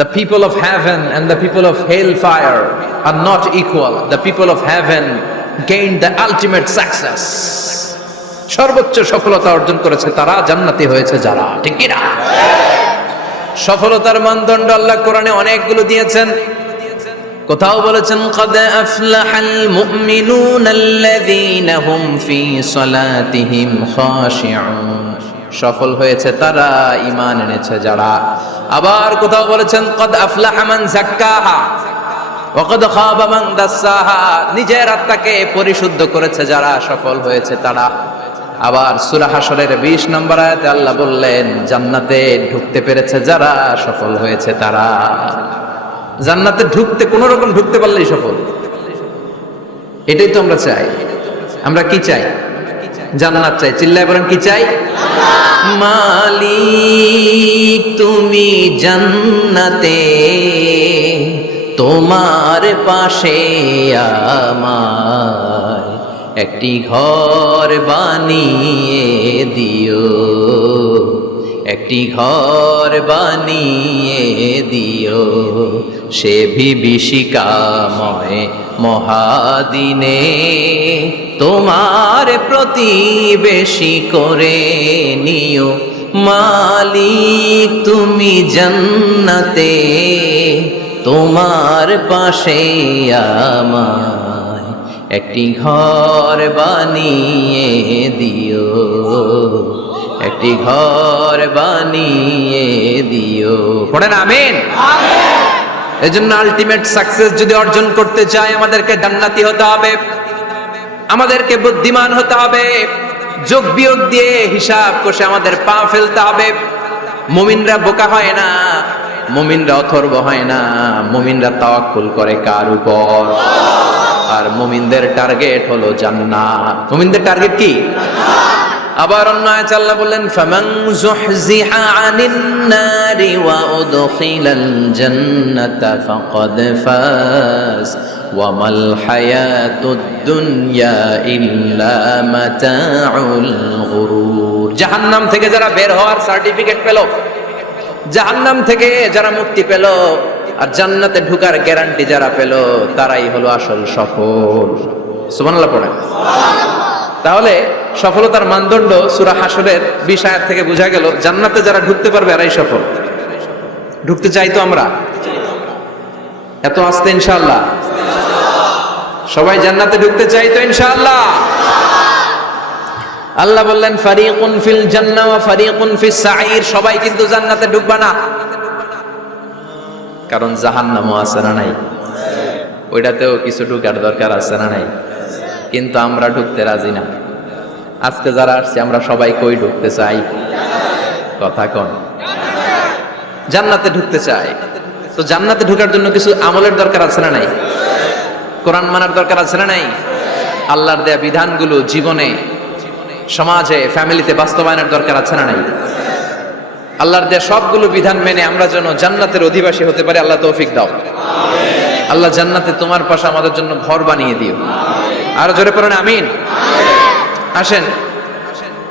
The people of heaven and the people of hellfire are not equal. The people of heaven gained the ultimate success. সর্বোচ্চ সফলতা অর্জন করেছে তারা, জান্নাতি হয়েছে যারা, ঠিক কি না? সফলতার মানদণ্ড আল্লাহ কোরআনে অনেকগুলো দিয়েছেন। কোথাও বলেছেন قد أفلح المؤمنون الذين هم في صلاتهم خاشعون, সফল হয়েছে তারা, ঈমান এনেছে যারা। আবার কোথাও বলেছেন قد أفلح من زكاها وقد خاب من دساها, নিজের আত্মাকে পরিশুদ্ধ করেছে যারা, সফল হয়েছে তারা। আবার সূরা হাশরের 20 নম্বর আয়াতে আল্লাহ বললেন জান্নাতে ঢুকতে পেরেছে যারা, সফল হয়েছে তারা। জান্নাতে ঢুকতে কোন রকম ঢুকতে পারলেই সফল। এটাই তো আমরা চাই। আমরা কি চাই? জান্নাত চাই। চিল্লায় বলেন কি চাই? মালিক তুমি জান্নাতে, তোমার পাশে আমায় একটি ঘর বানিয়ে দিও, একটি ঘর বানিয়ে দিও, সে বিভীষিকাময় মহাদিনে তোমার প্রতিবেশী করে নিও। মালিক তুমি জান্নাতে, তোমার পাশে আমায় একটি ঘর বানিয়ে দিও, একটি ঘর বানিয়ে দিও। পড়েন আমিন। এজন্য আলটিমেট সাকসেস যদি অর্জন করতে চাই আমাদেরকে জান্নাতি হতে হবে, আমাদেরকে বুদ্ধিমান হতে হবে, যোগ বিয়োগ দিয়ে হিসাব কষে আমাদের পা ফেলতে হবে। মুমিনরা বোকা হয় না, মুমিনরা অথর্ব হয় না, মুমিনরা তাওয়াক্কুল করে কার উপর? আর মুমিনদের টার্গেট হলো জান্নাত। মুমিনদের টার্গেট কি? আবার অন্য আয়াতে আল্লাহ বললেন ফামান যুহজিহা আনিন নারি ওয়া উদখিলাল জান্নাতা ফাকাদ ফাজ ওয়া মাল হায়াতুদ দুনিয়া ইল্লা মাতাউল গুরুর। জাহান্নাম থেকে যারা বের হওয়ার সার্টিফিকেট পেল, জাহান্নাম থেকে যারা মুক্তি পেল, আর জান্নাতে ঢোকার গ্যারান্টি যারা পেল, তারাই হলো আসল সফল। সুবহানাল্লাহ পড়েন। তাহলে সফলতার মানদণ্ড সূরা হাশরের 20 আয়াত থেকে বোঝা গেল জান্নাতে যারা ঢুকতে পারবে এরাই সফল। ঢুকতে চাই তো আমরা? এত আস্তে ইনশাআল্লাহ সবাই জান্নাতে ঢুকতে চাই তো ইনশাআল্লাহ? আল্লাহ বললেন ফারিকুন ফিল জান্নাহ ওয়া ফারিকুন ফিস সাঈর, সবাই কিন্তু জান্নাতে ঢুকবে না, কারণ জাহান্নামও আছে না নাই? ওইটাতেও কিছু ঢুকার দরকার আছে না নাই? কিন্তু আমরা ঢুকতে রাজি না। আজকে যারা আসছে আমরা সবাই কই ঢুকতে চাই? কথা কোন? জান্নাতে ঢুকতে চাই। তো জান্নাতে ঢোকার জন্য কিছু আমলের দরকার আছে না নাই? কোরআন মানার দরকার আছে না নাই? আল্লাহর দেয়া বিধানগুলো জীবনে, সমাজে, ফ্যামিলিতে বাস্তবায়নের দরকার আছে না নাই? আল্লাহর দেয়া সবগুলো বিধান মেনে আমরা যেন জান্নাতের অধিবাসী হতে পারি, আল্লাহ তৌফিক দাও। আল্লাহ জান্নাতে তোমার পাশে আমাদের জন্য ঘর বানিয়ে দিও। আরো জোরে পড়েন আমিন। আসেন,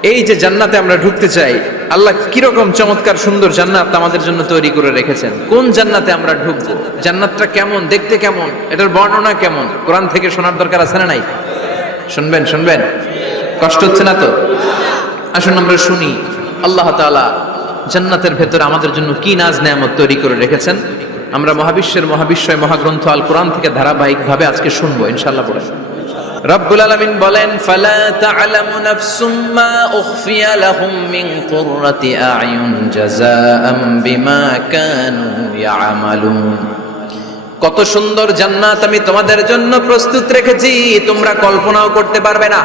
এই যে জান্নাতে আমরা ঢুকতে চাই, আল্লাহ কিরকম চমৎকার সুন্দর জান্নাত আমাদের জন্য তৈরি করে রেখেছেন। কোন জান্নাতে আমরা ঢুকবো, জান্নাতটা কেমন, দেখতে কেমন, এটার বর্ণনা কেমন, কোরআন থেকে শোনার দরকার আছে না নাই? শুনবেন, শুনবেন, কষ্ট হচ্ছে না তো? আসুন আমরা শুনি আল্লাহ তাআলা জান্নাতের ভেতরে আমাদের জন্য কি নাজ নেয়ামত তৈরি করে রেখেছেন। আমরা মহাবিশ্বের মহাবিশ্বয় মহাগ্রন্থ আল কোরআন থেকে ধারাবাহিকভাবে আজকে শুনবো ইনশাআল্লাহ। বলেন রব্বুল আলামিন বলেন ফালা তা'লামু নাফসুম মা উখফিয়া লাহুম মিন কুররাতি আ'য়ুন জাযাআম বিমা কানু ইয়া'মালুন। কত সুন্দর জান্নাত আমি তোমাদের জন্য প্রস্তুত রেখেছি, তোমরা কল্পনাও করতে পারবে না,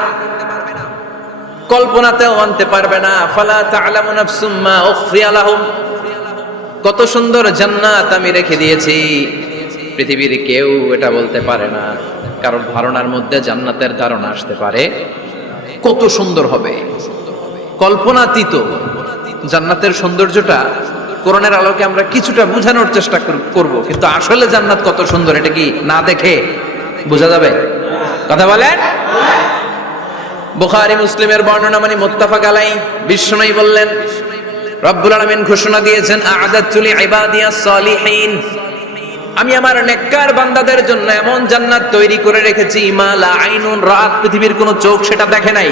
কল্পনাতেও আনতে পারবে না। ফালা তা'লামু নাফসুম মা উখফিয়া লাহুম, কত সুন্দর জান্নাত আমি রেখে দিয়েছি, পৃথিবীর কেউ এটা বলতে পারে না। কারণ ধারণার মধ্যে জান্নাতের ধারণা আসতে পারে কত সুন্দর হবে, কল্পনাতীত জান্নাতের সৌন্দর্যটা কোরআনের আলোকে আমরা কিছুটা বোঝানোর চেষ্টা করব, কিন্তু আসলে জান্নাত কত সুন্দর এটা কি না দেখে বোঝা যাবে? কথা বলেন। বুখারী মুসলিমের বর্ণনা মানে মুত্তাফাক আলাইহি, বিশ্বনবী বললেন রব্বুল আলামিন ঘোষণা দিয়েছেন আ'আদাতু লিইবাদিয়াস সালিহিন, আমি আমার নেককার বান্দাদের জন্য এমন জান্নাত তৈরি করে রেখেছি মা লা আইনুন রাত, পৃথিবীর কোনো চোখ সেটা দেখে নাই,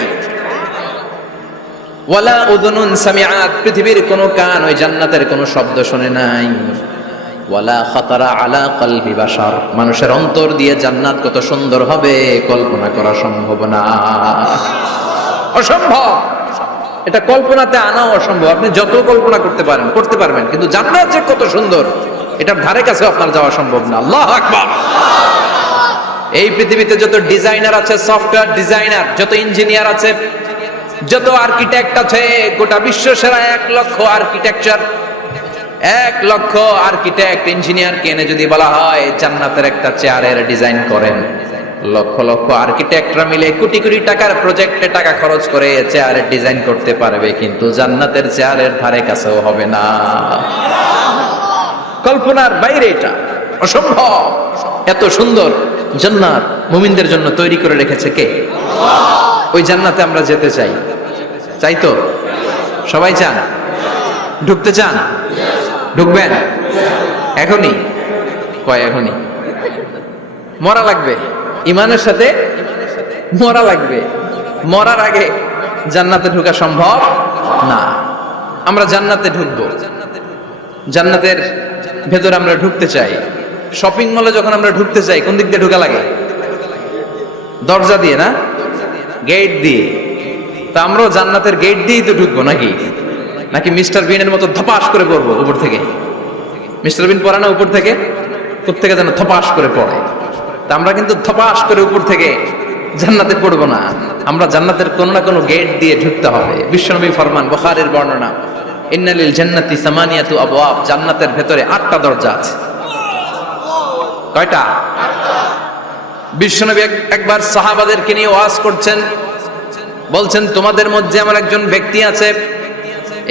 ওয়ালা উযুনুন সামিআত, পৃথিবীর কোনো কান ওই জান্নাতের কোনো শব্দ শুনে নাই, ওয়ালা খাতারা আলা কলবি বাশার, মানুষের অন্তর দিয়ে জান্নাত কত সুন্দর হবে কল্পনা করা সম্ভব না, অসম্ভব। এটা কল্পনাতে আনাও অসম্ভব। আপনি যত কল্পনা করতে পারবেন, কিন্তু জান্নাত যে কত সুন্দর এটার ধারে কাছে আপনার যাওয়া সম্ভব না। আল্লাহু আকবার। এই পৃথিবীতে যত ডিজাইনার আছে, সফটওয়্যার ডিজাইনার, যত ইঞ্জিনিয়ার আছে, যত আর্কিটেক্ট আছে, গোটা বিশ্ব সেরা 1 লক্ষ আর্কিটেকচার, 1 লক্ষ আর্কিটেক্ট ইঞ্জিনিয়ারকে এনে যদি বলা হয় জান্নাতের একটা চেয়ারের ডিজাইন করেন, লক্ষ লক্ষ আর্কিটেক্টরা মিলে কোটি কোটি টাকার প্রজেক্টে টাকা খরচ করে চেয়ারের ডিজাইন করতে পারবে, কিন্তু জান্নাতের চেয়ারের ধারে কাছেও হবে না। কল্পনার বাইরে, এটা অসম্ভব। এত সুন্দর জান্নাত মুমিনদের জন্য তৈরি করে রেখেছে কে? ওই জান্নাতে আমরা যেতে চাই। চাই তো? সবাই চান? ঢুকতে চান? ঢুকবেন এখনই? কয় এখনই? মরা লাগবে, ইমানের সাথে মরা লাগবে। মরার আগে জান্নাতে ঢোকা সম্ভব না। আমরা জান্নাতে ঢুকবো, জান্নাতের ভেতরে আমরা ঢুকতে চাই। শপিং মলে যখন আমরা ঢুকতে চাই কোন দিক দিয়ে ঢোকা লাগে? দরজা দিয়ে না, গেট দিয়ে। তা আমরাও জান্নাতের গেট দিয়েই তো ঢুকবো নাকি? নাকি মিস্টার বিনের মতো ধপাস করে পড়বো উপর থেকে? মিস্টার বিন পড়ে না উপর থেকে? কোত্থেকে যেন ধপাস করে পড়ে। তা আমরা কিন্তু ধপাস করে উপর থেকে জান্নাতে পড়বো না, আমরা জান্নাতের কোনো না কোনো গেট দিয়ে ঢুকতে হবে। বিশ্বনবী ফরমান, বুখারীর বর্ণনা, ইন্নালিল জান্নাতি সামানিয়াতু আবওয়াব, জান্নাতের ভেতরে 8টা দরজা আছে। কয়টা? বিশ্বনবী একবার সাহাবাদেরকে নিয়ে ওয়াজ করছেন, বলছেন তোমাদের মধ্যে এমন একজন ব্যক্তি আছে,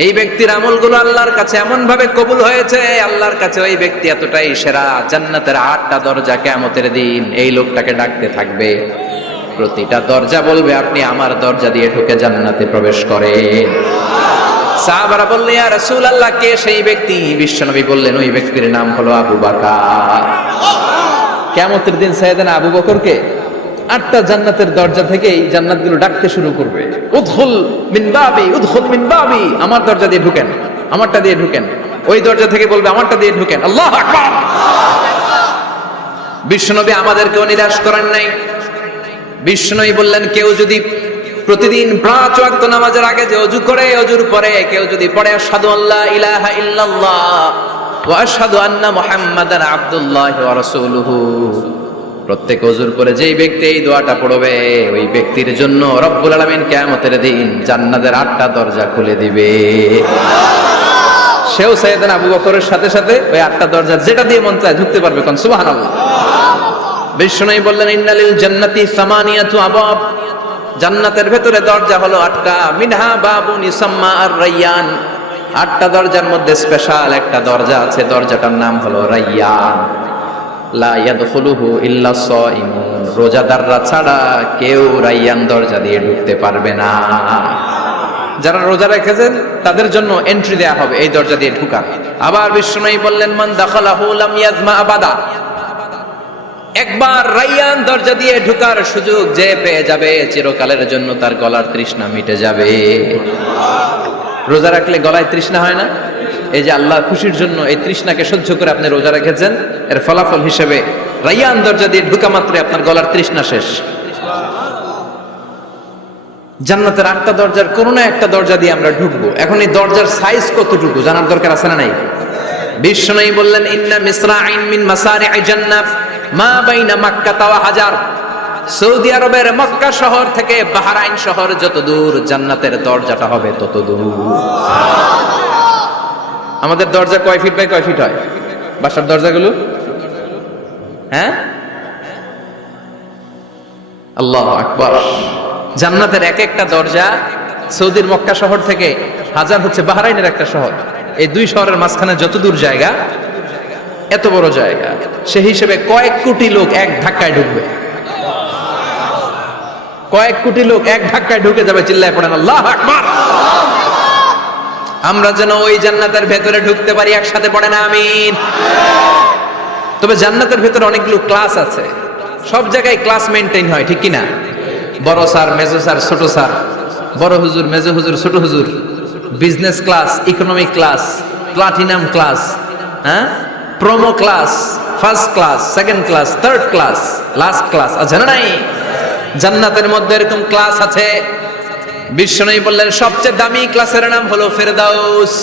এই ব্যক্তির আমলগুলো আল্লাহর কাছে এমন ভাবে কবুল হয়েছে, আল্লাহর কাছে ওই ব্যক্তি এতটাই সেরা, জান্নাতের 8টা দরজা কিয়ামতের দিন এই লোকটাকে ডাকতে থাকবে। প্রতিটা দরজা বলবে আপনি আমার দরজা দিয়ে ঢুকে জান্নাতে প্রবেশ করেন। সাহাবারা বললেন ইয়া রাসূলুল্লাহ, কে সেই ব্যক্তি? বিশ্বনবী বললেন ওই ব্যক্তির নাম হলো আবু বকর। কিয়ামতের দিন সাইয়েদনা আবু বকরকে 8টা জান্নাতের দরজা থেকেই জান্নাতগুলো ডাকতে শুরু করবে, উদখুল মিন বাবি, উদখুল মিন বাবি, আমার দরজা দিয়ে ঢুকেন, আমারটা দিয়ে ঢুকেন। ওই দরজা থেকে বলবে আমারটা দিয়ে ঢুকেন। আল্লাহু আকবার। বিশ্বনবী আমাদেরকেও নিরাশ করেন নাই। বিশ্বনবী বললেন কেউ যদি প্রতিদিন 5 ওয়াক্ত নামাজের আগে যে ওযু করে, ওযুর পরে কেউ যদি পড়ে আশহাদু আল্লা ইলাহা ইল্লাল্লাহ ওয়া আশহাদু আন্না মুহাম্মাদান আবদুল্লাহি ওয়া রাসূলুহু, প্রত্যেক ওযুর পরে যেই ব্যক্তি এই দোয়াটা পড়বে ওই ব্যক্তির জন্য রব্বুল আলামিন কিয়ামতের দিন জান্নাতের 8টা দরজা খুলে দিবে। সেও সাইয়েদনা আবু বকরের সাথে সাথে ওই 8টা দরজা যেটা দিয়ে মন চায় ঢুকতে পারবে। কোন সুবহানাল্লাহ। বিশ্বনবী বললেন ইন্নালিল জান্নাতি সামানিয়াতু আবওয়াব, জান্নাতের ভেতরে দরজা হলো 8টা, মিনহা বাবুন ইউসাম্মা আর-রায়্যান, 8টা দরজার মধ্যে স্পেশাল একটা দরজা আছে, দরজাটার নাম হলো রায়্যান। লা ইয়াদখুলুহু ইল্লা সাইমুন, রোজাদাররা ছাড়া কেউ রায়্যান দরজা দিয়ে ঢুকতে পারবে না। যারা রোজা রেখেছেন তাদের জন্য এন্ট্রি দেয়া হবে এই দরজা দিয়ে ঢোকার। আবার বিশ্বনবী বললেন মান দাখালাহু লাম ইয়াজমা আবাদা, একবার রায়্যান দরজা দিয়ে ঢোকার সুযোগ যে পেয়ে যাবে চিরকালের জন্য তার গলার তৃষ্ণা মিটে যাবে। রোজা রাখলে গলায় তৃষ্ণা হয় না? এই যে আল্লাহ খুশির জন্য এই তৃষ্ণাকে সহ্য করে আপনি রোজা রেখেছেন, এর ফলাফল হিসেবে রায়্যান দরজা দিয়ে ঢোকা মাত্রই আপনার গলার তৃষ্ণা শেষ। জান্নাতের 8টা দরজার কোন না একটা দরজা দিয়ে আমরা ঢুকবো। এখন এই দরজার সাইজ কতটুকু জানার দরকার আছে না নাই? বিশ্বনবী বললেন ইন্না মিসরাইন মিন মাসারি'i জান্নাত মা বাইনা মাক্কা ওয়া হাজার, সৌদি আরবের মক্কা শহর থেকে বাহরাইন শহর যত দূর, জান্নাতের দরজাটা হবে তত দূর। আমাদের দরজা কয় ফিট বাই কয় ফিট হয় বাসার দরজাগুলো? হ্যাঁ, আল্লাহু আকবার। জান্নাতের এক একটা দরজা সৌদির মক্কা শহর থেকে হাজার হচ্ছে বাহরাইনের একটা শহর, এই 2 শহরের মাঝখানে যত দূর জায়গা, এত বড় জায়গা, সেই হিসেবে কয়েক কোটি লোক এক ধাক্কায় ঢুকবে। কয়েক কোটি লোক এক ধাক্কায় ঢুকে যাবে। চিল্লায় পড়েন আল্লাহু আকবার। আমরা যেন ওই জান্নাতের ভেতরে ঢুকতে পারি, একসাথে পড়ে না আমিন। তবে জান্নাতের ভেতরে অনেকগুলো ক্লাস আছে, সব জায়গায় ক্লাস মেনটেন হয়, ঠিক কিনা? বড় স্যার, মেজো স্যার, ছোট স্যার, বড় হুজুর, মেজো হুজুর, ছোট হুজুর, business class, economic class, platinum class, হ্যাঁ, promo class, first class, second class, third class, last class আছে না নাই? জান্নাতের মধ্যে এরকম ক্লাস আছে। বিশ্বনবী বললেন সবচেয়ে দামি ক্লাসের নাম হলো ফেরদাউস।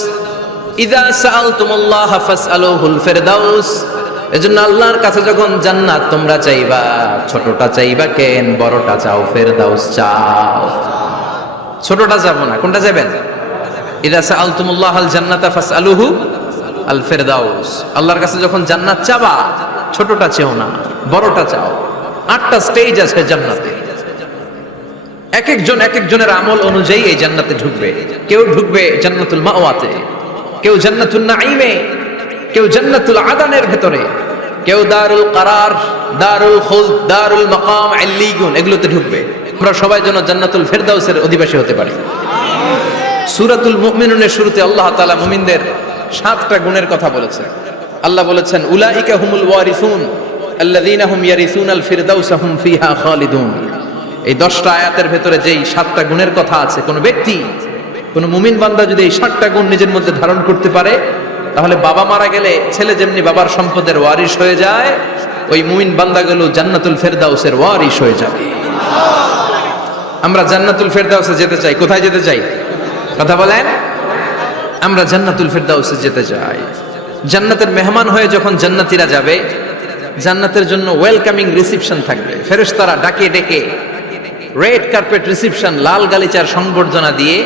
ইযা সাআলতুমুল্লাহ ফাসআলুহুল ফেরদাউস। এজন্য আল্লাহর কাছে যখন জান্নাত তোমরা চাইবা, ছোটটা চাইবা কেন, বড়টা চাও, ফেরদাউস চাও। ছোটটা যাব না, কোনটা যাবেন? ইযা সাআলতুমুল্লাহাল জান্নাতা ফাসআলুহু আল ফেরদাউস। আল্লাহর কাছে যখন জান্নাত চাবা, ছোটটা চেও না, বড়টা চাও। 8টা স্টেজ আছে জান্নাতে। এক একজন এক একজনের আমল অনুযায়ী এই জান্নাতে ঢুকবে। কেউ ঢুকবে জান্নাতুল মাওয়াতে, কেউ জান্নাতুল নাঈমে, কেউ জান্নাতুল আদানের ভেতরে, কেউ দারুল কারার, দারুল খুলদ, দারুল মাকাম, আল্লিগুন, এগুলোতে ঢুকবে। আমরা সবাই যেন জান্নাতুল ফেরদাউসের অধিবাসী হতে পারি। সূরাতুল মুমিনুনের শুরুতে আল্লাহ তাআলা মুমিনদের 7টা গুণের কথা বলেছেন। আল্লাহ বলেছেন উলাইকা হুমুল ওয়ারিসুন আল্লাযীনা হুম ইয়ারিসুনাল ফিরদাউসা হুম ফিহা খালিদুন। এই 10টা আয়াতের ভেতরে যেই 7টা গুণের কথা আছে, কোন ব্যক্তি, কোন মুমিন বান্দা যদি এই 7টা গুণ নিজের মধ্যে ধারণ করতে পারে, তাহলে বাবা মারা গেলে ছেলে যেমনি বাবার সম্পদের ওয়ারিশ হয়ে যায়, ওই মুমিন বান্দাগুলো জান্নাতুল ফেরদাউসের ওয়ারিশ হয়ে যাবে। আমরা জান্নাতুল ফেরদাউসে যেতে চাই। কোথায় যেতে চাই? কথা বলেন। আমরা জান্নাতুল ফেরদাউসে যেতে চাই। জান্নাতের মেহমান হয়ে যখন জান্নাতীরা যাবে, জান্নাতের জন্য ওয়েলকামিং রিসিপশন থাকবে। ফেরেশতারা ডাকে ডেকে রেড কার্পেট রিসিপশন, লাল গালিচার সংবর্ধনা দিয়ে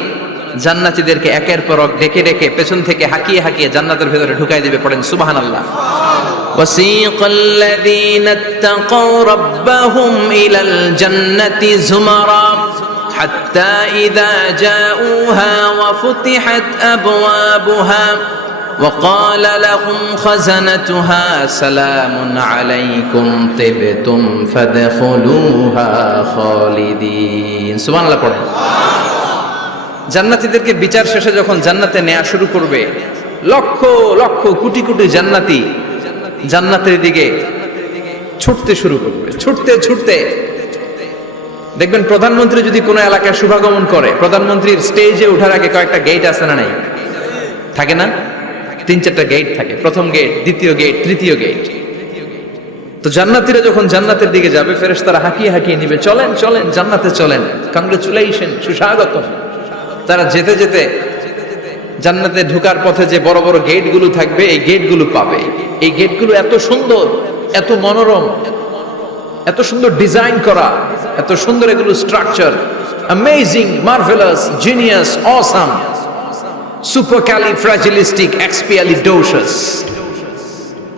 জান্নাতীদেরকে একের পর এক ডেকে ডেকে পেছন থেকে হাঁকিয়ে হাঁকিয়ে জান্নাতের ভেতরে ঢুকাই দিবে। পড়েন সুবহানাল্লাহ। ওয়াসীকাল্লাযীনা ইত্তাকাউ রাব্বাহুম ইলাল জান্নাতি যুমারা হাত্তা ইযা জাউহা ওয়া ফুতিহাত আবওয়াবুহা وقال لهم خزنتها سلام عليكم طبتم فادخلوها خالدين। সুবহানাল্লাহ পড়েন। জান্নাতীদেরকে বিচার শেষে যখন জান্নাতে নেওয়া শুরু করবে, লক্ষ লক্ষ কোটি কোটি জান্নাতি জান্নাতের দিকে ছুটতে শুরু করবে। ছুটতে ছুটতে দেখবেন প্রধানমন্ত্রী যদি কোনো এলাকায় শুভাগমন করে, প্রধানমন্ত্রীর স্টেজে ওঠার আগে কয়েকটা গেট আছে না নাই? থাকে না? 3-4টা গেট থাকে। প্রথম গেট, দ্বিতীয় গেট, তৃতীয় গেট। তো জান্নাতীরা যখন জান্নাতের দিকে যাবে, ফেরেশতারা হাঁকিয়ে হাঁকিয়ে নিবে, চলেন চলেন জান্নাতে চলেন, কংগ্রেচুলেশন, সুস্বাগতম। তারা যেতে যেতে জান্নাতে ঢোকার পথে যে বড় বড় গেটগুলো থাকবে, এই গেটগুলো পাবে। এই গেটগুলো এত সুন্দর, এত মনোরম, এত সুন্দর ডিজাইন করা, এত সুন্দর এগুলো structure, amazing, marvellous, genius, awesome, supercalifragilisticexpialidocious,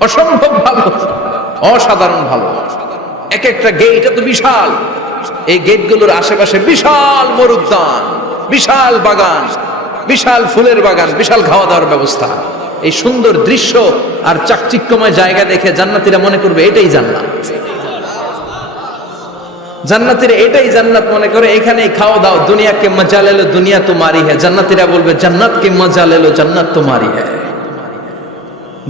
অসম্ভব ভালো, অসাধারণ ভালো। এক একটা গেট এত বিশাল। এই গেটগুলোর আশেপাশে বিশাল মরুদ্যান, বিশাল বাগান, বিশাল ফুলের বাগান, বিশাল খাওয়া দাওয়ার ব্যবস্থা। এই সুন্দর দৃশ্য আর চাকচিক্যময় জায়গা দেখে জান্নাতীরা মনে করবে এটাই জান্নাত। জান্নাতীরা এটাই জান্নাত মনে করে, এখানেই খাওয়া দাও। দুনিয়া কে মজা লে লো, দুনিয়া তোমারি হ্যায়। জান্নাতীরা বলবে জান্নাত কে মজা লে লো, জান্নাত তোমারি হ্যায়।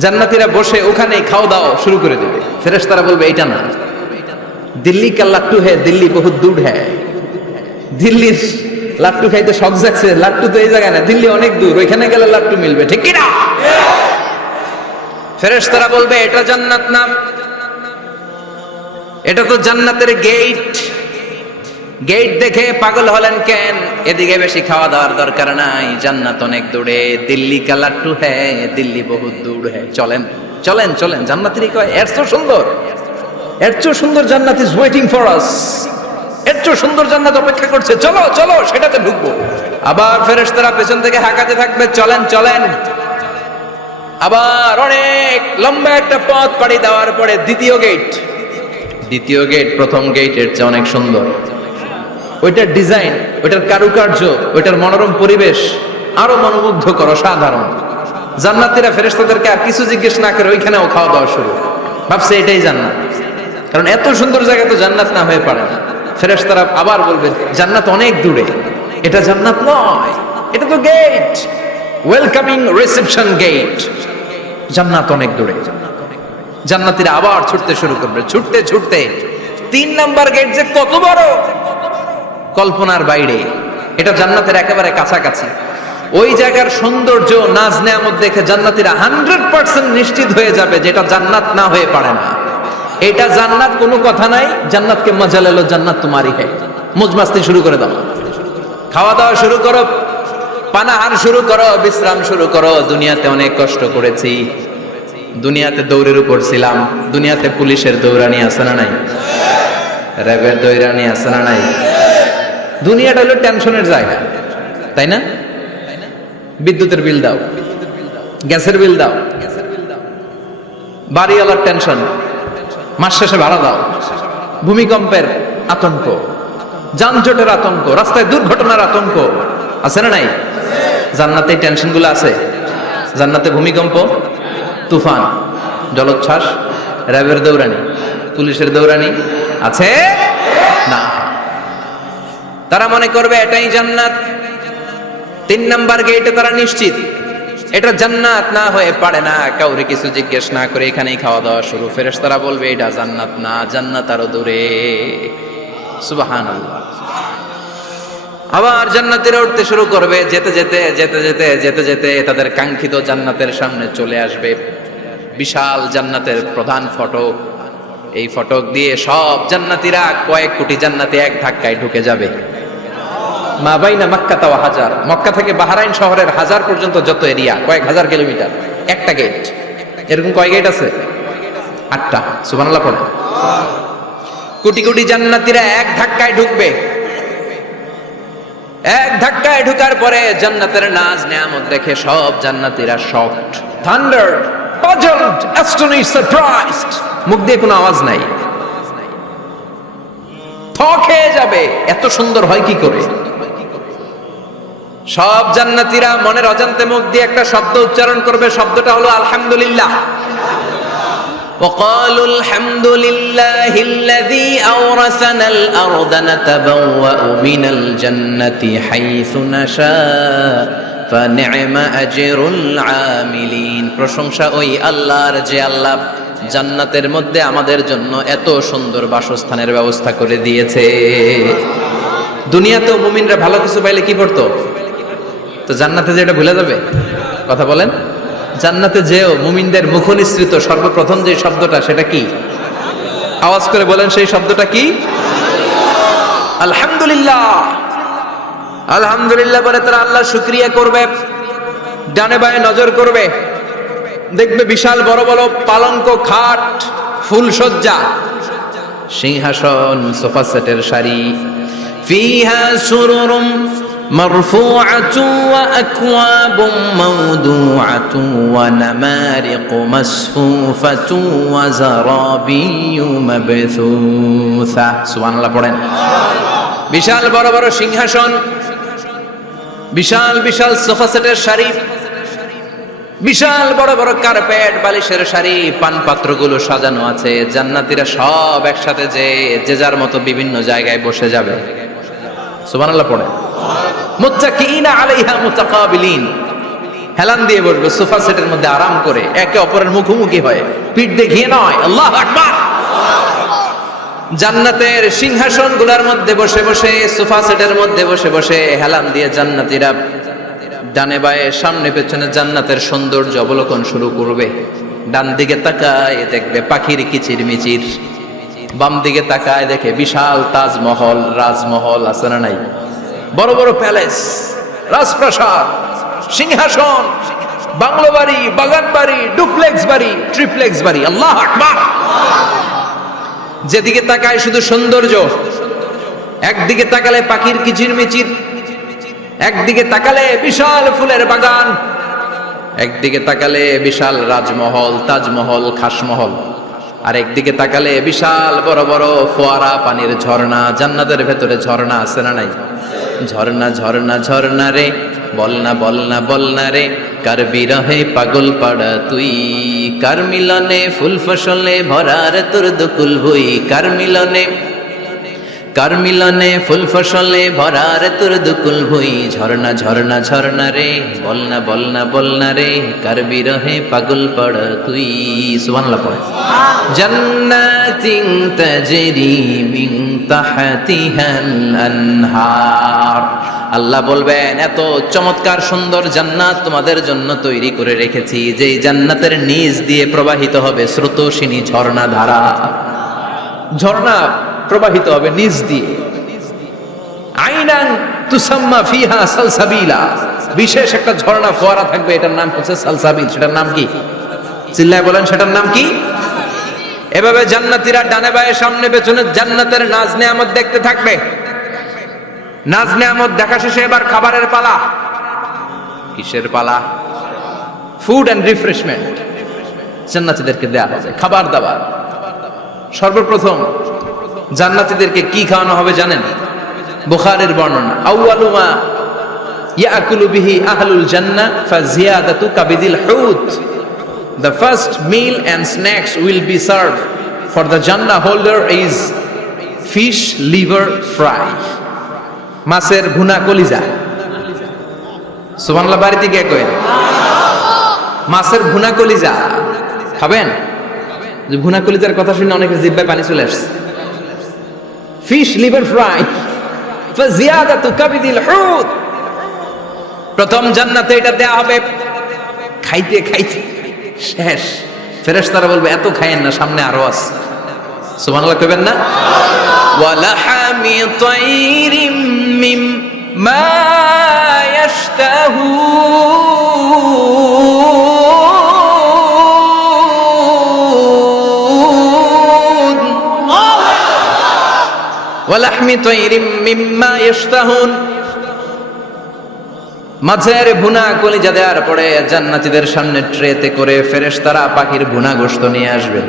জান্নাতীরা বসে ওখানেই খাওয়া দাওয়া শুরু করে দেবে। ফেরেশতারা বলবে এটা না, দিল্লি কা লাট্টু হ্যায়, দিল্লি বহুত দূর হ্যায়। দিল্লির লাট্টু খাইতে শখ জাগছে, লাট্টু তো এই জায়গায় না, দিল্লি অনেক দূর, ওইখানে গেলে লাট্টু মিলবে, ঠিক কি না? ফেরেশতারা বলবে এটা জান্নাত না, এটা তো জান্নাতের গেট। গেট দেখে পাগল হলেন কেন? এদিকে বেশি খাওয়া দাওয়ার দরকার নাই, জান্নাত অনেক দূরে। দিল্লি কা লাট্টু হ্যায়, দিল্লি বহুত দূর হ্যায়। চলেন চলেন চলেন। জান্নাতেরই কয় এর চেয়ে সুন্দর, এর চেয়ে সুন্দর জান্নাত ইজ ওয়েটিং ফর আস। এর চেয়ে সুন্দর জান্নাত অপেক্ষা করছে, চলো চলো সেটাতে ঢুকবো। আবার ফেরেশতারা পেছন থেকে হাঁকাতে থাকবে, চলেন চলেন। আবার অনেক লম্বা একটা পথ পাড়ি দেওয়ার পরে দ্বিতীয় গেট। দ্বিতীয় গেট প্রথম গেটের চেয়ে অনেক সুন্দর। ওইটার ডিজাইন, ওইটার কারুকার্য, ওইটার মনোরম পরিবেশ আরো মনোমুগ্ধকর, অসাধারণ। জান্নাতীরা ফেরেশতাদেরকে আর কিছু জিজ্ঞেস না করে ওইখানেও খাওয়া দাওয়া শুরু। ভাবছে এটাই জান্নাত, কারণ এত সুন্দর জায়গা তো জান্নাত না হয়ে পারে না। ফেরেশতারা আবার বলবে জান্নাত অনেক দূরে, এটা জান্নাত নয়, এটা তো গেট। Welcoming reception gate. জান্নাত অনেক দূরে। জান্নাতীরা আবার ছুটতে শুরু করবে, ছুটতে ছুটতে 3 নাম্বার গেট যে কত বড়, কল্পনার বাইরে। এটা জান্নাতের একেবারে কাছাকাছি। ওই জায়গার সৌন্দর্য, নাজ নেয়ামত দেখে জান্নাতীরা 100% নিশ্চিত হয়ে যাবে যেটা জান্নাত না হয়ে পারে না। এটা জান্নাত, কোনো কথা নাই। জান্নাতকে মজা লেলো, জান্নাত তোমারই है। মौज মাস্তি শুরু করে দাও, খাওয়া দাওয়া শুরু করো, পানাহার শুরু করো, বিশ্রাম শুরু করো। দুনিয়াতে অনেক কষ্ট করেছি, দুনিয়াতে দৌড়ের উপর ছিলাম, দুনিয়াতে পুলিশের দৌড়ানি আছে না নাই, র্যাবের দৌড়ানি আছে না নাই। দুনিয়াটা হলো টেনশনের জায়গা, তাই না? বিদ্যুতের বিল দাও, গ্যাসের বিল দাও, বাড়িওয়ালার টেনশন, মাস শেষে ভাড়া দাও, ভূমিকম্পের আতঙ্ক, যানজটের আতঙ্ক, রাস্তায় দুর্ঘটনার আতঙ্ক আছে না নাই? জান্নাতে টেনশন গুলো আছে। জান্নাতে ভূমিকম্প, তুফান, জলোচ্ছ্বাস, র্যাবের দৌড়ানি, পুলিশের দৌড়ানি আছে না। তারা মনে করবে এটাই জান্নাত। 3 নাম্বার গেটে তারা নিশ্চিত এটা জান্নাত না হয়ে পারে না। কাউরে কিছু জিজ্ঞেস না করে এখানেই খাওয়া দাওয়া শুরু। ফেরেশতারা বলবে এটা জান্নাত না, জান্নাত আরো দূরে। সুবহানাল্লাহ। আবার জান্নাতীরা উঠতে শুরু করবে, যেতে যেতে যেতে যেতে যেতে যেতে তাদের কাঙ্ক্ষিত জান্নাতের সামনে চলে আসবে। বিশাল জান্নাতের প্রধান ফটক। এই ফটক দিয়ে সব জান্নাতীরা, কয়েক কোটি জান্নাতি এক ধাক্কায় ঢুকে যাবে। মা বাইনা মক্কা ওয়া হাজার, মক্কা থেকে বাহরাইন শহরের হাজার পর্যন্ত যত এরিয়া, কয়েক হাজার কিলোমিটার, একটা গেট। এরকম কয় গেট আছে? 8টা। সুবহানাল্লাহ পড়ে। কোটি কোটি জান্নাতীরা এক ধাক্কায় ঢুকবে। এক ধাক্কায় ঢুকার পরে জান্নাতের নাজ নেয়ামত দেখে সব জান্নাতীরা শকড, থান্ডার্ড, পাজলড, অ্যাস্টনিশড, সারপ্রাইজড। মুখ দিয়ে কোনো আওয়াজ নাই, থ খেয়ে যাবে। এত সুন্দর হয় কি করে? সব জান্নাতীরা মনের অজান্তে মুখ দিয়ে একটা শব্দ উচ্চারণ করবে। শব্দটা হলো আলহামদুলিল্লাহ। وقالوا الحمد لله الذي أورثنا الأرض نتبوأ من الجنة حيث نشاء فنعم أجر العاملين। প্রশংসা ওই আল্লাহর যে আল্লাহ জান্নাতের মধ্যে আমাদের জন্য এত সুন্দর বাসস্থানের ব্যবস্থা করে দিয়েছে। দুনিয়াতেও মুমিনরা ভালো কিছু পাইলে কি করতো? তো জান্নাতে যেটা ভুলে যাবে? কথা বলেন। জান্নাতে যেও মুমিনদের মুখনিসৃত সর্বপ্রথম যে শব্দটা, সেটা কি? আওয়াজ করে বলেন, সেই শব্দটা কি? আলহামদুলিল্লাহ। আলহামদুলিল্লাহ বলে তারা আল্লাহর শুকরিয়া করবে। ডানে বায়ে নজর করবে, দেখবে বিশাল বড় বড় পালঙ্ক, খাট, ফুলসজ্জা, সিংহাসন, সোফা সেটের সারি। ফিহা সুরুরুম মারফুআতু ওয়া আকওয়াবুম মাওদুআতু ওয়া নামারিকু মাসফুফাতু ওয়া যারাবিয়্যু মাবথুসা। সুবহানাল্লাহ পড়েন। বিশাল বড় বড় সিংহাসন, বিশাল বিশাল সোফা সেটের সারি, বিশাল বড় বড় কার্পেট, বালিশের সারি, পানপাত্রগুলো সাজানো আছে। জান্নাতীরা সব একসাথে যে যার মতো বিভিন্ন জায়গায় বসে যাবে। সুবহানাল্লাহ পড়ে। মুত্তাকিইনা আলাইহা মুতাকাবিলিন, হেলান দিয়ে বসবে সোফা সেটের মধ্যে আরাম করে, একে অপরের মুখোমুখি হয়ে, পিঠ দেখিয়ে নয়। আল্লাহু আকবার। জান্নাতের সিংহাসন গুলার মধ্যে বসে বসে, সোফা সেটের মধ্যে বসে বসে হেলান দিয়ে জান্নাতীরা ডানে বায়ে সামনে পেছনে জান্নাতের সৌন্দর্য অবলোকন শুরু করবে। ডান দিকে তাকায় দেখবে পাখির কিচির মিচির, বাম দিকে তাকায় দেখে বিশাল তাজমহল, রাজমহল আছে না নাই? বড় বড় প্যালেস, রাজপ্রাসাদ, সিংহাসন, বাংলো বাড়ি, বাগান বাড়ি, ডুপ্লেক্স বাড়ি, ট্রিপ্লেক্স বাড়ি। আল্লাহু আকবার। যেদিকে তাকায় শুধু সৌন্দর্য। একদিকে তাকালে পাখির কিচির মিচির, একদিকে তাকালে বিশাল ফুলের বাগান, একদিকে তাকালে বিশাল রাজমহল, তাজমহল, খাসমহল, আর একদিকে তাকালে বিশাল বড় বড় ফোয়ারা, পানির ঝর্ণা। জান্নাতের ভেতরে ঝর্ণা আছে না নাই? ঝর্ণা ঝর্ণা ঝর্ণা রে, বলনা বলনা বলনা রে, কার বিরহে পাগল পাড়া তুই, কার মিলনে ফুল ফসলে ভরার তোর দুকুল ভুই, কার মিলনে কার মিলনে ফুল ফসলে ভরার তোর দুকুল ভুই ঝর্ণা ঝর্ণা ঝর্ণা রে বলনা বলনা বলনা রে কার বিরহে পাগল পড় তুই সুবহানাল্লাহ পড়ে জান্নাতিন তাজরি মিন তাহতিহাল আনহার আল্লাহ বলবেন এত চমৎকার সুন্দর জান্নাত তোমাদের জন্য তৈরি করে রেখেছি যেই জান্নাতের নিচ দিয়ে প্রবাহিত হবে স্রোতস্বিনী ঝর্ণা ধারা ঝর্ণা প্রবাহিত হবে নিচ দিয়ে আইনান তুসাম্মা ফিহা সালসাবিলা বিশেষ একটা ঝর্ণা ফোয়ারা থাকবে এটার নাম হচ্ছে সালসাবিল সেটার নাম কি চিল্লায় বলেন সেটার নাম কি এভাবে জান্নাতীরা ডানে বায়ে সামনে পেছনে জান্নাতের নাজ নেয়ামত দেখতে থাকবে নাজ নেয়ামত দেখা শেষে এবার খাবারের পালা কিসের পালা ফুড এন্ড রিফ্রেশমেন্ট জান্নাতীদেরকে দেয়া হবে খাবার দাবার সর্বপ্রথম জান্নাতীদেরকে কি খাওয়ানো হবে জানেন বুখারীর বর্ণনা আউয়ালু মা ইয়াকুলু বিহি আহলুল জান্নাহ ফাজিয়াদাতু কাবিদিল হুত the first meal and snacks will be served for the jannah holder is fish liver fry মাছের ভুনা কলিজা সুবহানাল্লাহ বাড়িতে গিয়ে কইন মাছের ভুনা কলিজা খাবেন যে ভুনা কলিজার কথা শুনে অনেকের জিহ্বায় পানি চলে আসছে ফিশ লিভার ফ্রাই ফাজিয়াদাতু কাবিদিল হুত প্রথম জান্নাতে এটা দেয়া হবে খাইতে খাইতে শেষ ফেরেশতারা বলবে এত খায়েন না সামনে আরো আছে সুবহানাল্লাহ কইবেন না ওয়ালাহামি তাইরিম মিম্মা ইয়াশতাহুন ওয়ালাহমি তাইরিম মিম্মা ইয়াশতাহুন মাছের ভুনা কলিজা দেওয়ার পরে জান্নাতীদের সামনে ট্রেতে করে ফেরেশতারা পাখির ভুনা গোশত নিয়ে আসবে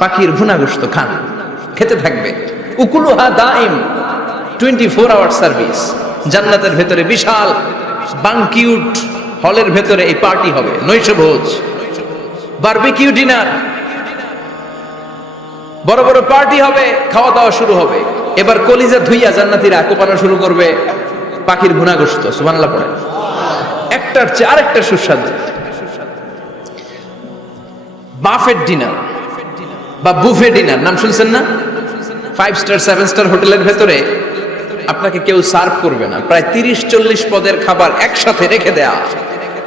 পাখির ভুনা গোশত খান খেতে থাকবে উকুলুহা দাইম 24 আওয়ার সার্ভিস জান্নাতের ভেতরে বিশাল বানকিউট হলের ভেতরে এই পার্টি হবে নৈশভোজ বারবিকিউ ডিনার বড় বড় পার্টি হবে খাওয়া দাওয়া শুরু হবে এবার কলিজা ধুইয়া জান্নাতীরা কোপানো শুরু করবে পাখির ভুনা গোশত সুবহানাল্লাহ পড়ে একটার চেয়ে আরেকটা সুস্বাদু বাফেট ডিনার বা বুফে ডিনার নাম শুনছেন না 5 স্টার 7 স্টার হোটেলের ভেতরে আপনাকে কেউ সার্ভ করবে না প্রায় 30-40 পদের খাবার একসাথে রেখে দেয়া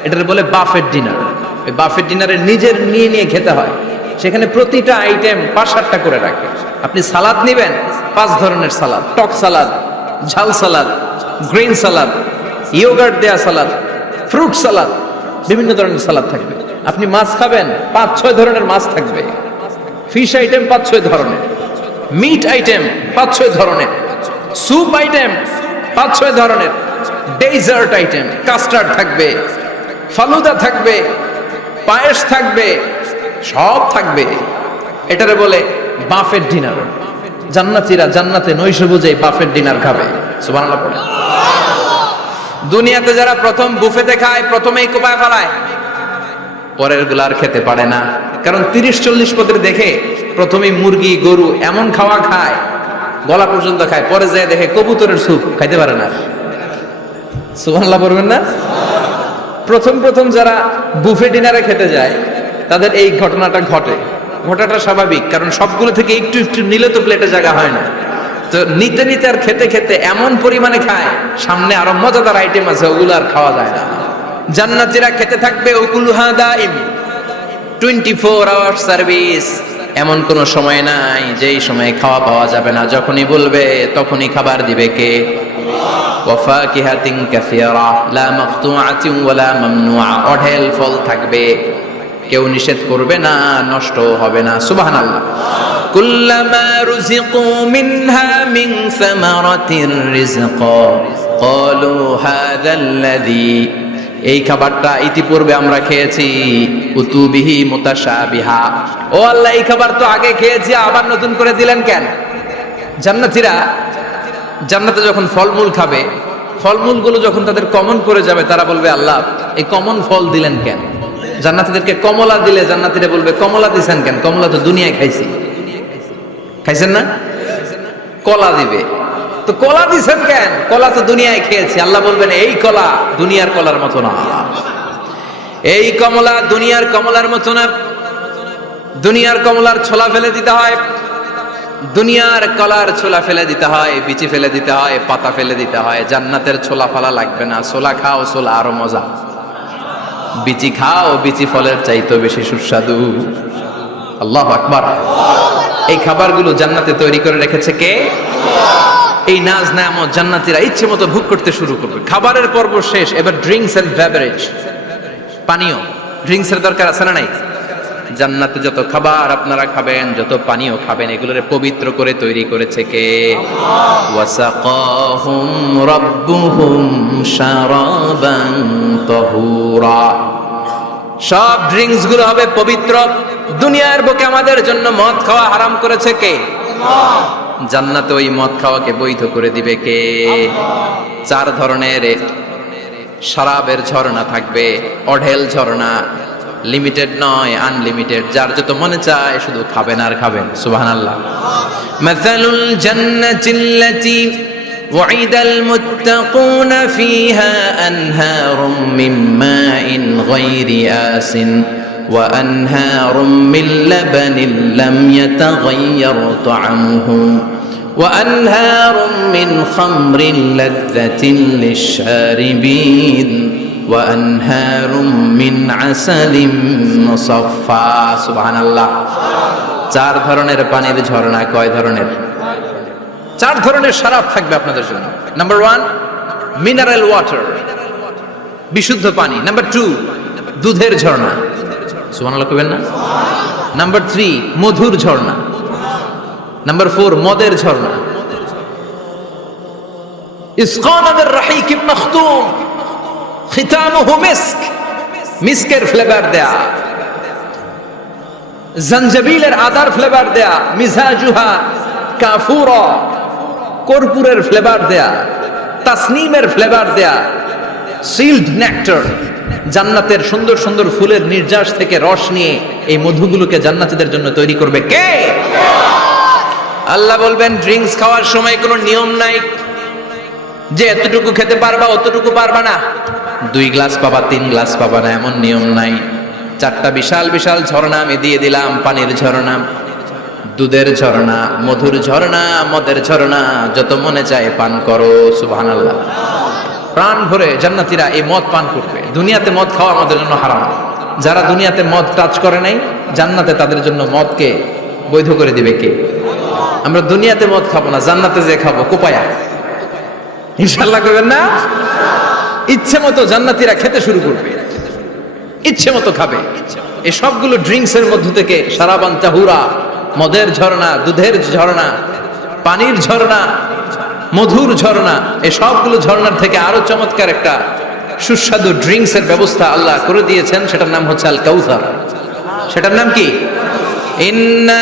এটার বলে বাফেট ডিনার এই বাফেট ডিনারে নিজের নিয়ে খেতে হয় সেখানে প্রতিটা আইটেম 5-7টা করে রাখে আপনি সালাদ নেবেন 5 ধরনের সালাদ টক সালাদ ঝাল সালাদ গ্রিন সালাদ ইয়োগার্ট দেয়া সালাদ ফ্রুট সালাদ বিভিন্ন ধরনের সালাদ থাকবে আপনি মাছ খাবেন 5-6 ধরনের মাছ থাকবে ফিশ আইটেম 5-6 ধরনের মিট আইটেম 5-6 ধরনের স্যুপ আইটেম 5-6 ধরনের ডেজার্ট আইটেম কাস্টার্ড থাকবে ফালুদা থাকবে পায়েস থাকবে সব থাকবে এটারে বলে বাফেট ডিনার জান্নাতীরা জান্নাতে নৈশভোজে বাফেট ডিনার খাবে সুবহানাল্লাহ পড়ে দুনিয়াতে যারা প্রথম বুফেতে খায় প্রথমেই কোপায় ফেলায় পরের গুলো আর খেতে পারে না কারণ 30-40 পদের দেখে প্রথমেই মুরগি গরু এমন খাওয়া খায় গলা পর্যন্ত খায় পরে যায় দেখে কবুতরের স্যুপ খাইতে পারে না সুবহানাল্লাহ পড়বেন না প্রথম যারা বুফে ডিনারে খেতে যায় তাদের এই ঘটনাটা ঘটাটা স্বাভাবিক কারণ সবগুলো থেকে একটু একটু নিলে তো প্লেটে জায়গা হয় না তো নিতে নিতে আর খেতে খেতে এমন পরিমাণে খায় সামনে আরো মজাদার আইটেম আছে ওগুলো আর খাওয়া যায় না জান্নাতীরা খেতে থাকবে উকুলুহা দাইম 24 আওয়ার সার্ভিস এমন কোন সময় নাই যেই সময় খাওয়া পাওয়া যাবে না যখনই বলবে তখনই খাবার দিবে কে ওয়াফাকিহাতিন কাসীরা লা মাকতুআতিন ওয়ালা মামনুআ অঢেল ফল থাকবে কেউ নিষেধ করবে না নষ্ট হবে না সুবহানাল্লাহ কুল্লামা রুজিকু মিনহা মিন সামারাতির রিজকা ক্বালু হাযাল্লাযী এই খাবারটা ইতিপূর্বে আমরা খেয়েছি উতুবিহি মুতাশাবিহা ও আল্লাহ এই খাবার তো আগে খেয়েছি আবার নতুন করে দিলেন কেন জান্নাতীরা জান্নাতে যখন ফলমূল খাবে ফলমূলগুলো যখন তাদের কমন করে যাবে তারা বলবে আল্লাহ এই কমন ফল দিলেন কেন জান্নাতীদেরকে কমলা দিলে জান্নাতীরা বলবে কমলা দিছেন কেন কমলা তো দুনিয়ায় খাইছি খাইছেন না কলা দিবে। তো কলা দিছেন কেন? কলা তো দুনিয়ায় খেয়েছি। আল্লাহ বলবেন এই কলা দুনিয়ার কলার মতো না, এই কমলা দুনিয়ার কমলার মতো না। দুনিয়ার কমলার ছোলা ফেলে দিতে হয়, দুনিয়ার কলার ছোলা ফেলে দিতে হয়, বিচি ফেলে দিতে হয়, পাতা ফেলে দিতে হয়। জান্নাতের ছোলা ফালা লাগবে না, ছোলা খাও, ছোলা আরো মজা। বিচি খাও, বিচি ফলের চাইতে বেশি সুস্বাদু। আল্লাহু আকবার। এই খাবারগুলো জান্নাতে তৈরি করে রেখেছে কে? এই নাজ নেয়ামত জান্নাতীরা ইচ্ছে মতো ভোগ করতে শুরু করবে। খাবারের পর্ব শেষ, এবার ড্রিঙ্কস এন্ড বেভারেজ, পানীয়। ড্রিঙ্কস এর দরকার আছে না নাই? জান্নাতে যত খাবার আপনারা খাবেন, যত পানীয় খাবেন, এগুলোরে পবিত্র করে তৈরি করেছে কে? ওয়াসাকাহুম রাব্বুহুম শারাবান তাহুরা। সব ড্রিঙ্কস গুলো হবে পবিত্র। দুনিয়ার বুকে আমাদের জন্য মদ খাওয়া হারাম করেছে কে? জান্নাতে ওই মদ খাওয়াকে বৈধ করে দিবে কে? 4 ধরনের শরাবের ঝর্ণা থাকবে, অঢেল ঝর্ণা, লিমিটেড নয়, আনলিমিটেড। যার যত মনে চায় শুধু খাবেন আর খাবেন। সুবহানাল্লাহ। মাসালুল জান্নাতিল্লাতী ওয়াইদাল মুত্তাকুনা ফিহা আনহারুম মিন মাইন গায়রি আসিন ওয়া আনহারুম মিন লাবানিন লাম ইয়াতাগায়্যার তা'আমুহু ওয়া আনহারুম মিন খামরিন লাযযাতিন লিশ-শারিবিন ওয়া আনহারুম মিন আসালিম মুসাফফা। সুবহানাল্লাহ। 4 ধরনের পানির ঝর্ণা। কয় ধরনের? 4 ধরনের শরাব থাকবে আপনাদের জন্য। নাম্বার 1 মিনারেল ওয়াটার, বিশুদ্ধ পানি। নাম্বার 2 দুধের ঝর্ণা। সুবহানাল্লাহ কইবেন না? নাম্বার 3 মধুর ঝর্ণা। নাম্বার 4 মদের ঝর্ণা। ইসকানা বির রাহিকিম মাখতুম খিতামুহু মিস্ক, মিস্কের ফ্লেভার দেয়া। জঞ্জবিলের আদার ফ্লেভার দেয়া। মিজাজুহা কাফুরা, কর্পূরের ফ্লেভার দেয়া। তাসনিমের ফ্লেভার দেয়া। সিল্ড নেক্টার, জান্নাতের সুন্দর সুন্দর ফুলের নির্যাস থেকে রস নিয়ে এই মধুগুলোকে জান্নাতীদের জন্য তৈরি করবে কে? আল্লাহ বলবেন ড্রিঙ্কস খাওয়ার সময় কোনো নিয়ম নাই যে এতটুকু খেতে পারবা অতটুকু পারবা না, 2 গ্লাস পাবা 3 গ্লাস পাবা না, এমন নিয়ম নাই। 4টা বিশাল বিশাল ঝর্ণা আমি দিয়ে দিলাম। পানির ঝর্ণা, দুধের ঝর্ণা, মধুর ঝর্ণা, মদের ঝর্ণা। যত মনে চায় পান করো। সুবহানাল্লাহ। প্রাণ ভরে জান্নাতীরা এই মদ পান করবে। দুনিয়াতে মদ খাওয়া আমাদের জন্য হারাম। যারা দুনিয়াতে মদ টাচ করে নাই, জান্নাতে তাদের জন্য মদকে বৈধ করে দিবে কে? আমরা দুনিয়াতে মদ খাবো না, জান্নাতে যে খাবো কোপায়া। ইনশাআল্লাহ করবেন না? ইচ্ছে মতো জান্নাতীরা খেতে শুরু করবে, ইচ্ছে মতো খাবে। এই সবগুলো ড্রিঙ্কস এর মধ্য থেকে শারাবান তাহুরা, মদের ঝর্ণা, দুধের ঝর্ণা, পানির ঝর্ণা, মধুর ঝর্ণা, এই সবগুলো ঝর্ণার থেকে আরো চমৎকার একটা সুস্বাদু ড্রিঙ্কস এর ব্যবস্থা আল্লাহ করে দিয়েছেন। সেটার নাম হচ্ছে আল কাউসার। সেটার নাম কি? ইন্না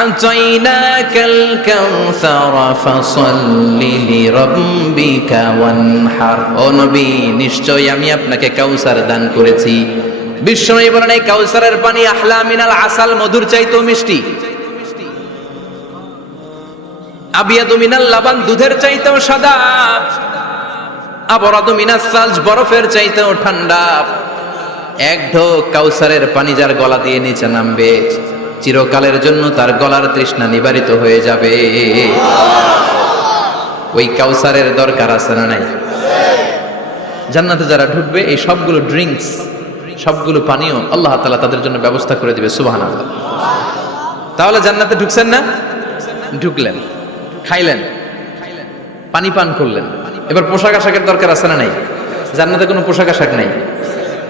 আ'তাইনাকাল কাউসার ফাসাল্লি লিরাব্বিকা ওয়ানহার। ও নবী, নিশ্চয়ই আমি আপনাকে কাউসার দান করেছি। বিশ্বনবী বলেন এই কাউসারের পানি আহলা মিনাল আসাল, মধুর চাইতেও মিষ্টি। আবিয়াদু মিনাল লাবান, দুধের চাইতেও সাদা। আবরাদু মিনাস সালজ, বরফের চাইতেও ঠান্ডা। এক ঢোক কাউসারের পানি যার গলা দিয়ে নিচে নামবে, চিরকালের জন্য তার গলার তৃষ্ণা নিবারিত হয়ে যাবে। ওই কাউসারের দরকার আছে না নাই? জান্নাতে যারা ঢুকবে এই সবগুলো ড্রিঙ্কস, সবগুলো পানীয় আল্লাহ তাআলা তাদের জন্য ব্যবস্থা করে দিবে। সুবহানাল্লাহ। তাহলে জান্নাতে ঢুকছেন না? ঢুকলেন, খাইলেন, পানি পান করলেন। এবার পোশাক আশাকের দরকার আছে না নাই? জান্নাতে কোনো পোশাক আশাক নাই।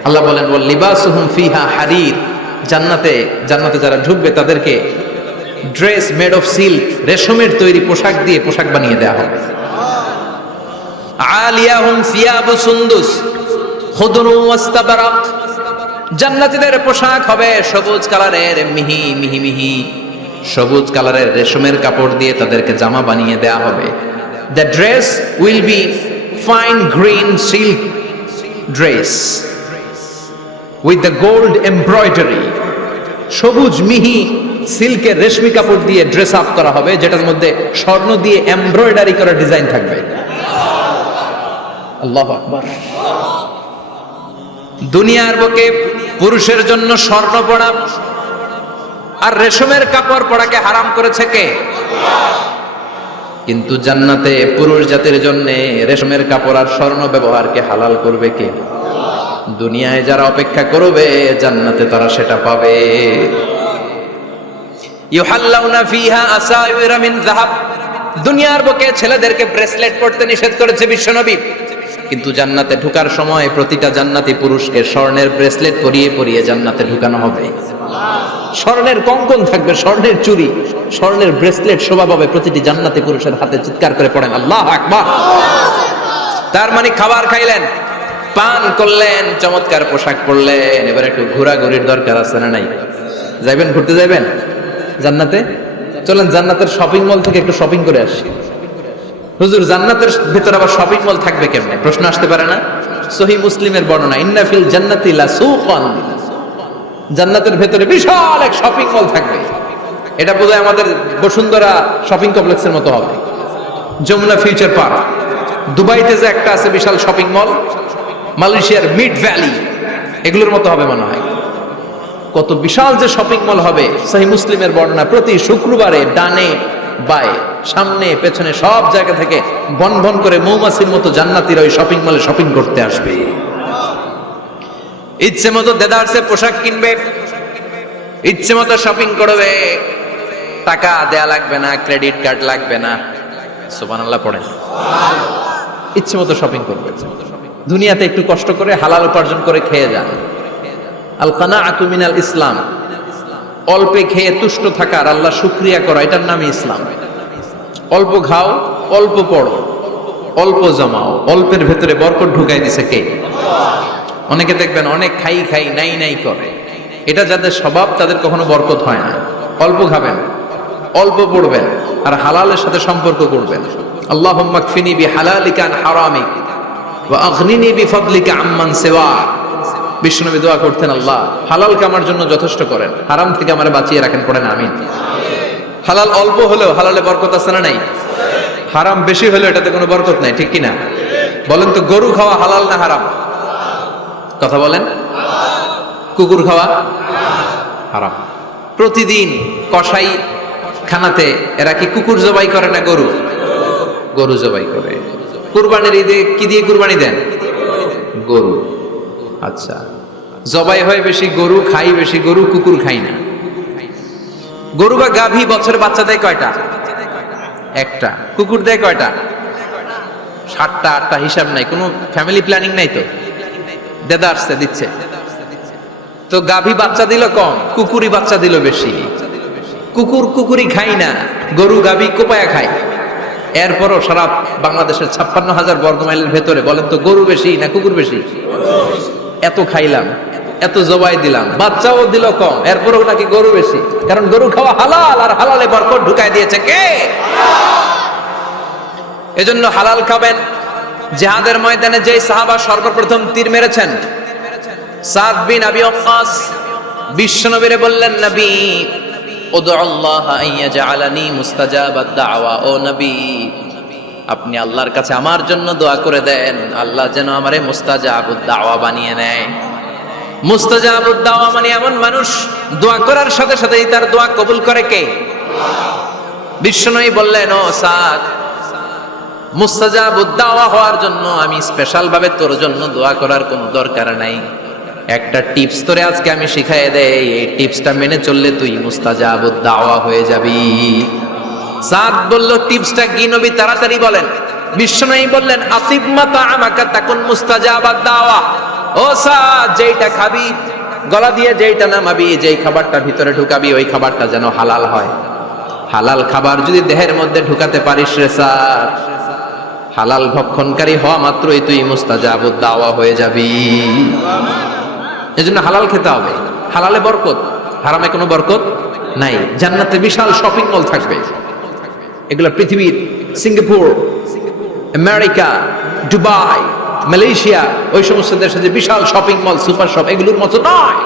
আল্লাহ বলেন ওয়াল লিবাসুহুম ফিহা হারির। জান্নাতে যারা ঢুকবে তাদেরকে ড্রেস মেড অফ সিল্ক, রেশমের তৈরি পোশাক দিয়ে পোশাক বানিয়ে দেওয়া হবে। আলিয়াহুম সিয়াবু সুন্দুস খুদরু ওয়াস্তাবরাক। জান্নাতীদের পোশাক হবে সবুজ কালারের, মিহি মিহি মিহি সবুজ কালারের রেশমের কাপড় দিয়ে তাদেরকে জামা বানিয়ে দেওয়া হবে। The dress will be fine green silk dress with the gold embroidery. সবুজ মিহি সিল্কের রেশমি কাপড় দিয়ে ড্রেস আপ করা হবে, যেটার মধ্যে স্বর্ণ দিয়ে এমব্রয়ডারি করা ডিজাইন থাকবে। আল্লাহু আকবার। দুনিয়ার বুকে পুরুষের জন্য স্বর্ণ পরা আর রেশমের কাপড় পরাকে হারাম করেছে কে? কিন্তু জান্নাতে পুরুষ জাতির জন্য রেশমের কাপড় আর স্বর্ণ ব্যবহারকে হালাল করবে কে? দুনিয়ায় যারা অপেক্ষা করবে জান্নাতে তারা সেটা পাবে। ইউহাল্লাউনা ফিহা আসাইরা মিন যাহাব। দুনিয়ার বুকে ছেলেদেরকে ব্রেসলেট পরতে নিষেধ করেছে বিশ্বনবী, কিন্তু জান্নাতে ঢোকার সময় প্রতিটা জান্নাতি পুরুষকে স্বর্ণের ব্রেসলেট পরিয়ে পরিয়ে জান্নাতে ঢুকানো হবে। স্বর্ণের কঙ্কন থাকবে, স্বর্ণের চুড়ি, স্বর্ণের ব্রেসলেট শোভা পাবে প্রতিটি জান্নাতি পুরুষের হাতে। চিৎকার করে পড়েন আল্লাহু আকবার। তার মানে খাবার খাইলেন, পান করলেন, চমৎকার পোশাক পরলেন, এবার একটু ঘোরাঘুরির দরকার আছে না নাই? যাইবেন, ঘুরতে যাইবেন জান্নাতে? চলেন জান্নাতের শপিং মল থেকে একটু শপিং করে আসি। হুজুর জান্নাতের ভিতরে আবার শপিং মল থাকবে কেমনে? প্রশ্ন আসতে পারে না? সহিহ মুসলিমের বর্ণনা, ইন্না ফিল জান্নাতি লাসুকান। জান্নাতের ভেতরে বিশাল এক শপিং মল থাকবে। এটা বোধহয় আমাদের বসুন্ধরা শপিং কমপ্লেক্সের মতো হবে, যমুনা ফিউচার পার্ক। দুবাইতে যে একটা আছে বিশাল শপিং মল, মালয়েশিয়ার মিড ভ্যালি, এগুলোর মতো হবে মনে হয়। কত বিশাল যে শপিং মল হবে। সহিহ মুসলিমের বর্ণনা, প্রতি শুক্রবারে ডানে বায়ে সামনে পেছনে সব জায়গা থেকে বন বন করে মৌমাছির মতো জান্নাতীরা ওই শপিং মলে শপিং করতে আসবে। ইচ্ছে মতো দেদারসে পোশাক কিনবে, ইচ্ছে মতো শপিং করবে, টাকা দেয়া লাগবে না, ক্রেডিট কার্ড লাগবে না। সুবহানাল্লাহ পড়েন। ইচ্ছে মতো শপিং করবে। দুনিয়াতে একটু কষ্ট করে হালাল উপার্জন করে খেয়ে যান। আল কানাআতু মিনাল ইসলাম। অল্পে খেয়ে তুষ্ট থাকার, আল্লাহ শুকরিয়া করা, এটার নামই ইসলাম। অল্প খাও, অল্প পড়ো, অল্প জমাও, অল্পের ভেতরে বরকত ঢুকাই দিছে কে? অনেকে দেখবেন অনেক খাই খাই নাই নাই করে, এটা যাদের স্বভাব তাদের কখনো বরকত হয় না। অল্প খাবেন, অল্প পড়বেন, আর হালালের সাথে সম্পর্ক করবেন। আল্লাহুম্মা কফিনি বিহালালিকা আন হারামিক ওয়া আগনিনি বিফাদলিকা আম্মান সিওয়াক। বিশ্বনবী দোয়া করতেন, আল্লাহ হালালকে আমার জন্য যথেষ্ট করেন, হারাম থেকে আমারে বাঁচিয়ে রাখেন। পড়েন আমিন। হালাল অল্প হলেও হালালে বরকত আছে না নাই? হারাম বেশি হলেও এটাতে কোনো বরকত নাই, ঠিক কিনা? বলেন তো, গরু খাওয়া হালাল না হারাম? কথা বলেন। কুকুর খাওয়া হারাম। প্রতিদিন কসাই খানাতে এরা কি কুকুর জবাই করে না গরু? গরু জবাই করে। কুরবানির ঈদে কি দিয়ে কুরবানি দেন? গরু। আচ্ছা, জবাই হয় বেশি গরু, খাই বেশি গরু, কুকুর খাই না। গরু বা গাভী বছরে বাচ্চা দেয় কয়টা? একটা। কুকুর দেয় কয়টা? 7টা 8টা, হিসাব নাই, কোনো ফ্যামিলি প্ল্যানিং নাই তো, দেদা আসছে দিচ্ছে। তো গাভী বাচ্চা দিল কম, কুকুরই বাচ্চা দিল বেশি। কুকুর কুকুরই খাই না, গরু গাভী কোপায়া খায়। এরপরও সারা বাংলাদেশের 56,000 বর্গমাইলের ভেতরে বলেন তো, গরু বেশি না কুকুর বেশি? এত খাইলাম, এত জবাই দিলাম, বাচ্চাও দিল কম, এরপরও নাকি গরু বেশি। কারণ গরু খাওয়া হালাল, আর হালালে বরকত ঢুকাই দিয়েছে কে? এজন্য হালাল খাবেন। জিহাদের ময়দানে যে সাহাবা সর্বপ্রথম তীর মেরেছেন, সাদ বিন আবি ওয়াক্কাস, বিশ্বনবীরে বললেন, নবী উদু আল্লাহ আইয়াজআলানি মুস্তাজাবাদ দাওয়া। ও নবী, আপনি আল্লাহর কাছে আমার জন্য দোয়া করে দেন, আল্লাহ যেন আমারে মুস্তাজাবুদ দাওয়া বানিয়ে নেয়। মুস্তাজাবুদ দাওয়া মানে এমন মানুষ দোয়া করার সাথে সাথেই তার দোয়া কবুল করে কে? বিশ্বনবী বললেন, ও সাদ, মুস্তাজাবুদ দাওয়া হওয়ার জন্য আমি স্পেশাল ভাবে তোর জন্য দোয়া করার কোনো দরকার নাই। একটা টিপস তোরে আজকে আমি শিখাই দেই, এই টিপসটা মেনে চললে তুই মুস্তাজাবুদ দাওয়া হয়ে যাবি। সাদ বলল, টিপসটা কি নবী? তাড়াতাড়ি বলেন। বিশ্বনবী বললেন, আসিব মাতা আমাকা তাকুন মুস্তাজাবাদ দাওয়া। ও সাদ, যেইটা খাবি, গলা দিয়ে যেইটা নামাবি, যেই খাবারটা ভিতরে ঢুকাবি, ওই খাবারটা যেন হালাল হয়। হালাল খাবার যদি দেহের মধ্যে ঢুকাতে পারিস রে সাদ, হালাল ভক্ষণকারী হওয়া মাত্রই তুই মুস্তাজাবুদ দাওয়া হয়ে যাবি। এজন্য হালাল খেতে হবে, হালালে বরকত, হারামে কোনো বরকত নাই। জান্নাতে বিশাল শপিং মল থাকবে, এগুলো পৃথিবীর সিঙ্গাপুর, আমেরিকা, দুবাই, মালয়েশিয়া, ওই সমস্ত দেশে যে বিশাল শপিং মল, সুপার শপ, এগুলোর মতো নয়,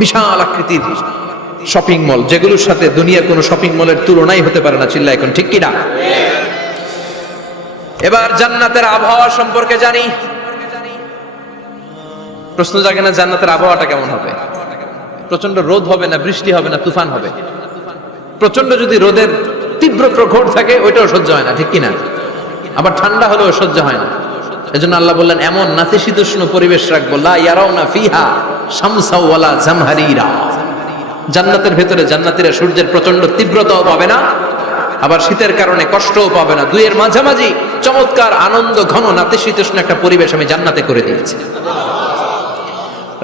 বিশাল আকৃতির। শপিং মল, যেগুলোর সাথে দুনিয়ার কোনো শপিং মলের তুলনাই হতে পারে না। চিল্লা এখন ঠিক কিনা? এবার জান্নাতের আবহাওয়া সম্পর্কে জানি। প্রশ্ন জাগে না জান্নাতের আবহাওয়াটা কেমন হবে? প্রচন্ড রোদ হবে না বৃষ্টি হবে না তুফান হবে? প্রচন্ড যদি রোদের তীব্র প্রখর থাকে ওইটাও সহ্য হয় না, ঠিক কিনা? আবার ঠান্ডা হলেও সহ্য হয় না। এজন্য আল্লাহ বললেন এমন নাতিশীতোষ্ণ পরিবেশ রাখবো, লা ইয়ারাউনা ফিহা শামসা ওয়ালা জামহারিরা। জান্নাতের ভেতরে জান্নাতীরা সূর্যের প্রচন্ড তীব্রতাও পাবে না, আবার শীতের কারণে কষ্টও পাবে না। দুইয়ের মাঝামাঝি চমৎকার আনন্দ ঘন নাতিশীতোষ্ণ একটা পরিবেশ আমি জান্নাতে করে দিয়েছি।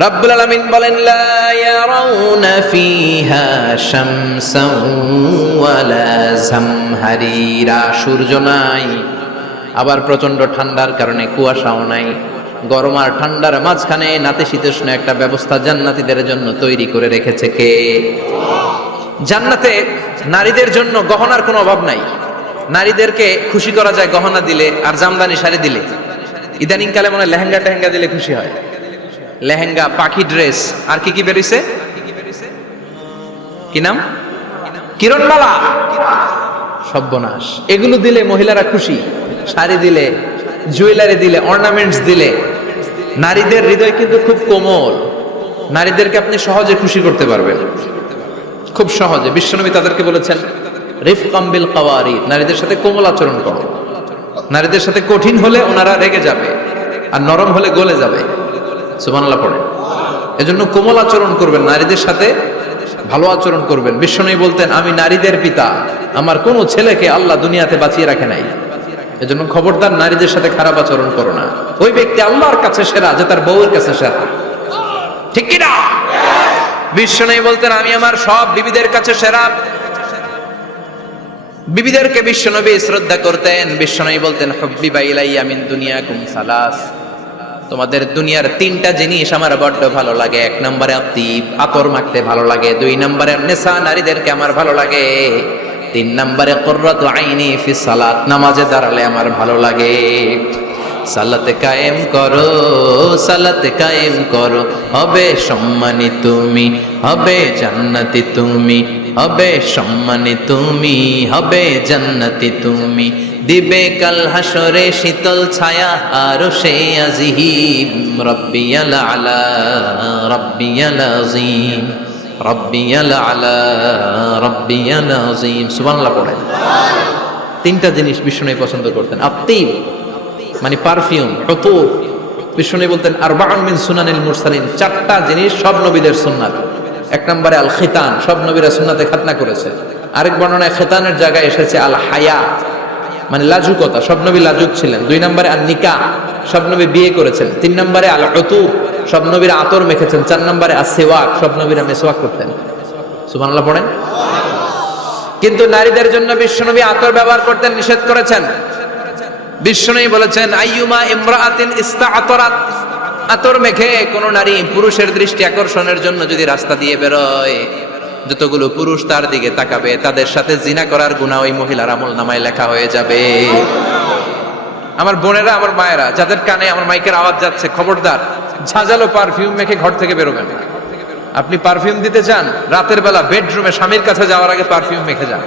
রাব্বুল আলামিন বলেন লা ইয়ারাউনা ফিহা শামসান ওয়ালা জামহারিরা। সূর্য নাই, আবার প্রচন্ড ঠান্ডার কারণে কুয়াশাও নাই। গরম আর ঠান্ডার মাঝখানে নাতিশীতোষ্ণ একটা ব্যবস্থা জান্নাতীদের জন্য তৈরি করে রেখেছে কে? জান্নাতে নারীদের জন্য গহনার কোনো অভাব নাই। নারীদেরকে খুশি করা যায় গহনা দিলে আর জামদানি শাড়ি দিলে। ইদানিং কালে মনে হয় লেহেঙ্গা টেহেঙ্গা দিলে খুশি হয়। লেহেঙ্গা, পাখি ড্রেস, আর কি কি বেরিয়েছে? কি নাম? কিরণমালা, সর্বনাশ। এগুলো দিলে মহিলারা খুশি। শাড়ি দিলে, জুয়েলারি দিলে, অর্নামেন্টস দিলে। নারীদের হৃদয় কিন্তু খুব কোমল। নারীদেরকে আপনি সহজে খুশি করতে পারবেন, খুব সহজে। বিশ্বনবী তাদেরকে বলেছেন রিফকাম বিল কাওয়ারিদ, নারীদের সাথে কোমল আচরণ করো। নারীদের সাথে কঠিন হলে ওনারা রেগে যাবে, আর নরম হলে গলে যাবে। সুবহানাল্লাহ পড়ে। এজন্য কোমল আচরণ করবেন, নারীদের সাথে ভালো আচরণ করবেন। বিশ্বনবী বলতেন আমি নারীদের পিতা, আমার কোনো ছেলেকে আল্লাহ দুনিয়াতে বাঁচিয়ে রাখে নাই। এজন্য খবরদার নারীদের সাথে খারাপ আচরণ করো না। ওই ব্যক্তি আল্লাহর কাছে সেরা যে তার বউয়ের কাছে সেরা, ঠিক কি না? বিশ্বনবী বলতেন আমি আমার সব বিবিদের কাছে সেরা। বিবিদেরকে বিশ্বনবী শ্রদ্ধা করতেন। বিশ্বনবী বলতেন হুব্বিবা ইলাইয়া মিন দুনিয়াকুম সালাস, তোমাদের দুনিয়ার তিনটা জিনিস আমার বড্ড ভালো লাগে। এক নম্বরে আতিব, আতর মাখতে ভালো লাগে। দুই নম্বরে নেশা, নারীদেরকে আমার ভালো লাগে। তিন নম্বরে কুররাতু আইনি ফি সালাত, নামাজে দাঁড়ালে আমার ভালো লাগে। সালাতে কায়েম করো, সালাতে কায়েম করো, হবে সম্মানী তুমি, হবে জান্নাতি তুমি, হবে সম্মানী তুমি, হবে জান্নাতি তুমি। দিবে কাল হাসরে শীতল ছায়া আরশে আজিম। রব্বিয়াল আলা, রব্বিয়াল আযীম, রব্বিয়াল আলা, রব্বিয়াল আযীম। সুবহানাল্লাহ পড়ে। তিনটা জিনিস বিষ্ণু পছন্দ করতেন। আতিব মানে পারফিউম, হুতুব। বিষ্ণু বলতেন আরবাউন মিন সুনানিল মুরসালিন, চারটা জিনিস সব নবীদের সুন্নাত। এক নম্বরে আল খিতান, সব নবীরা সুন্নাতে খাতনা করেছে। আরেক বর্ণনায় খিতানের জায়গায় এসেছে আল হায়া, মানে লাজুকতা, সব নবী লাজুক ছিলেন। দুই নম্বরে আল নিকাহ, সব নবী বিয়ে করেছেন। তিন নম্বরে আল উতুব, সব নবীরা আতর মেখেছেন। চার নম্বরে আস সিওয়াক, সব নবীরা মিসওয়াক করতেন। সুবহানাল্লাহ পড়েন। কিন্তু নারীদের জন্য বিশ্বনবী আতর ব্যবহার করতে নিষেধ করেছেন। বিশ্বনবী বলেছেন আইয়ুমা ইমরাআতিন ইস্তাআতারাত, আতর মেখে কোন নারী পুরুষের দৃষ্টি আকর্ষণের জন্য যদি রাস্তা দিয়ে বেরোয়, যতগুলো পুরুষ তার দিকে তাকাবে তাদের সাথে জিনা করার গুনাহ ওই মহিলার আমলনামায় লেখা হয়ে যাবে। আমার বোনেরা, আমার মায়েরা, যাদের কানে আমার মাইকের আওয়াজ যাচ্ছে, খবরদার ঝাঁঝালো পারফিউম মেখে ঘর থেকে বেরোবেন না। আপনি পারফিউম দিতে চান, রাতের বেলা বেডরুমে স্বামীর কাছে যাওয়ার আগে পারফিউম মেখে যান।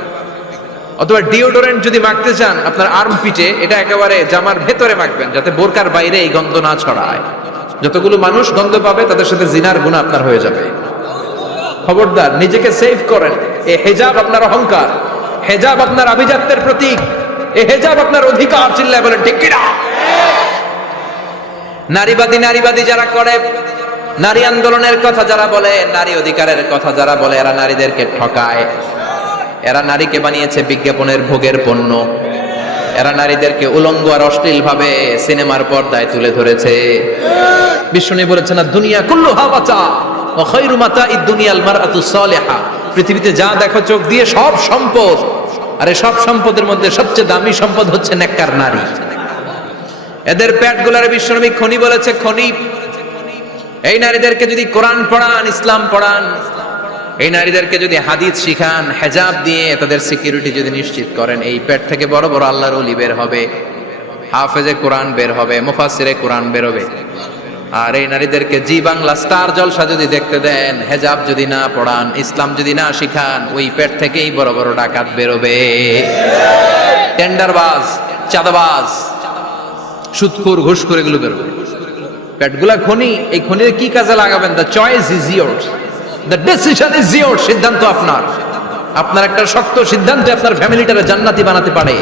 অথবা ডিওডোরেন্ট যদি মাখতে চান আপনার আর্ম পিটে, এটা একেবারে জামার ভেতরে মাখবেন যাতে বোরকার বাইরে এই গন্ধ না ছড়ায়। যতগুলো মানুষ গন্ধ পাবে তাদের সাথে জিনার গুনাহ আপনার হয়ে যাবে। খবরদার নিজেকে সেভ করেন। এই হিজাব আপনার অহংকার, হিজাব আপনার আভিজাত্যের প্রতীক, এই হিজাব আপনার অধিকার। চিল্লায় বলেন ঠিক কি না? নারীবাদী নারীবাদী যারা করে, নারী আন্দোলনের কথা যারা বলে, নারী অধিকারের কথা যারা বলে, এরা নারীদেরকে ঠকায়। এরা নারীকে বানিয়েছে বিজ্ঞাপনের ভোগের পণ্য। এরা নারীদেরকে উলঙ্গ আর অশ্লীল ভাবে সিনেমার পর্দায় তুলে ধরেছে। বিষ্ণু বলেছেন না দুনিয়া কুল্লুহা মাতা ওয়া খায়রু মাতা'id দুনিয়াল মারআতুস সালিহা, পৃথিবীতে যা দেখো চোখ দিয়ে সব সম্পদ, আর এই সব সম্পদের মধ্যে সবচেয়ে দামি সম্পদ হচ্ছে নেককার নারী। এদের পেটগুলারে বিশ্বনবী খনি বলেছে, খনি। এই নারীদেরকে যদি কোরআন পড়ান, ইসলাম পড়ান, এই নারীদেরকে যদি হাদিস শিখান, হেজাব দিয়ে তাদের সিকিউরিটি যদি নিশ্চিত করেন, এই পেট থেকে বড় বড় আল্লাহর ওলি বের হবে, হাফেজে কোরআন বের হবে, মুফাসসিরে কোরআন বের হবে। আর এই নারীদেরকে জি বাংলা স্টার জলসা যদি দেখতে দেন, হেজাব যদি না পড়ান, ইসলাম যদি না শিখান, ওই পেট থেকেই বড় বড় ডাকাত বেরোবে, টেন্ডারবাজ, চাঁদাবাজ, সুদখোর, ঘুষখোর, এগুলো বেরোবে। পেটগুলা খনি, এই খনির কি কাজে লাগাবেন? The choice is yours, the decision is yours. সিদ্ধান্ত আপনার। আপনার একটা শক্ত সিদ্ধান্ত আপনার ফ্যামিলিটারে জান্নাতি বানাতে পারে,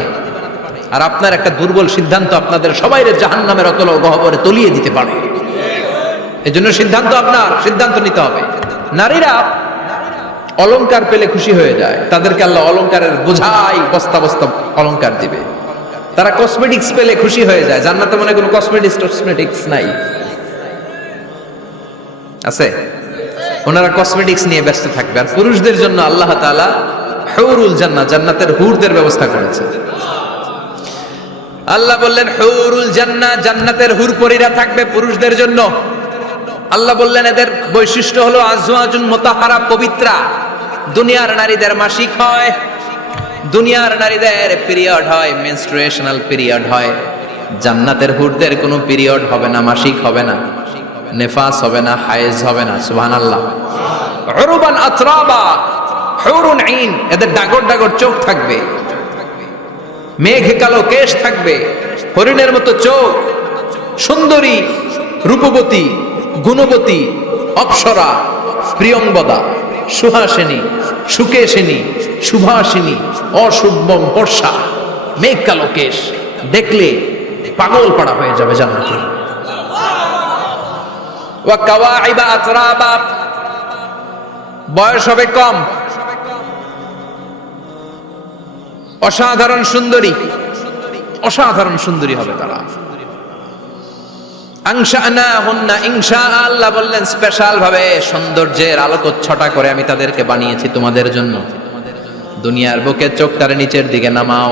আর আপনার একটা দুর্বল সিদ্ধান্ত আপনাদের সবাইরে জাহান্নামের অতল গহ্বরে তলিয়ে দিতে পারে। এই জন্য সিদ্ধান্ত আপনার, সিদ্ধান্ত নিতে হবে। নারীরা অলংকার পেলে খুশি হয়ে যায়, তাদেরকে আল্লাহ অলংকারের বোঝাই বস্তা বস্তা অলংকার দিবে। তারা কসমেটিক্স পেলে খুশি হয়ে যায়। জান্নাতে মনে কোনো কসমেটিক্স নাই, আছে? ওনারা কসমেটিক্স নিয়ে ব্যস্ত থাকবে। আর পুরুষদের জন্য আল্লাহ তাআলা হুরুল জান্নাহ, জান্নাতের হুরদের ব্যবস্থা করেছে। আল্লাহ বললেন হুরুল জান্নাহ, জান্নাতের হুরপরীরা থাকবে পুরুষদের জন্য। আল্লাহ বললেন এদের বৈশিষ্ট্য হলো আজওয়াজুন মুতাহহারা, পবিত্রা। দুনিয়ার নারীদের মাসিক হয়, দুনিয়ার নারীদের পিরিয়ড হয়, মেনস্ট্রুয়েশনাল পিরিয়ড হয়। জান্নাতের হুরদের কোনো পিরিয়ড হবে না, মাসিক হবে না, নেফাস হবে না, হায়েজ হবে না। সুবহানাল্লাহ। উরবান আতরাবা, হুরুন আইন, এদের ডাগর ডাগর চোখ থাকবে, মেঘে কালো কেশ থাকবে, হরিণের মতো চোখ, সুন্দরী, রূপবতী, গুণবতী, অপ্সরা, প্রিয়ংবদা, সুহাসিনী, সুকেশিনী, সুভাষিনী, অশুভম বর্ষা, মেঘ কালো কেশ, দেখলে পাগল পাড়া হয়ে যাবে জান্নাতে। ওয়া কাওয়াইবা আতরাবা, বয়স হবে কম, অসাধারণ সুন্দরী, অসাধারণ সুন্দরী হবে তারা। আনশানাহুন্না ইনশা, আল্লাহ বললেন স্পেশাল ভাবে সৌন্দর্যের আলোকচ্ছটা করে আমি তাদেরকে বানিয়েছি তোমাদের জন্য। দুনিয়ার বুকে চোখটারে নিচের দিকে নামাও।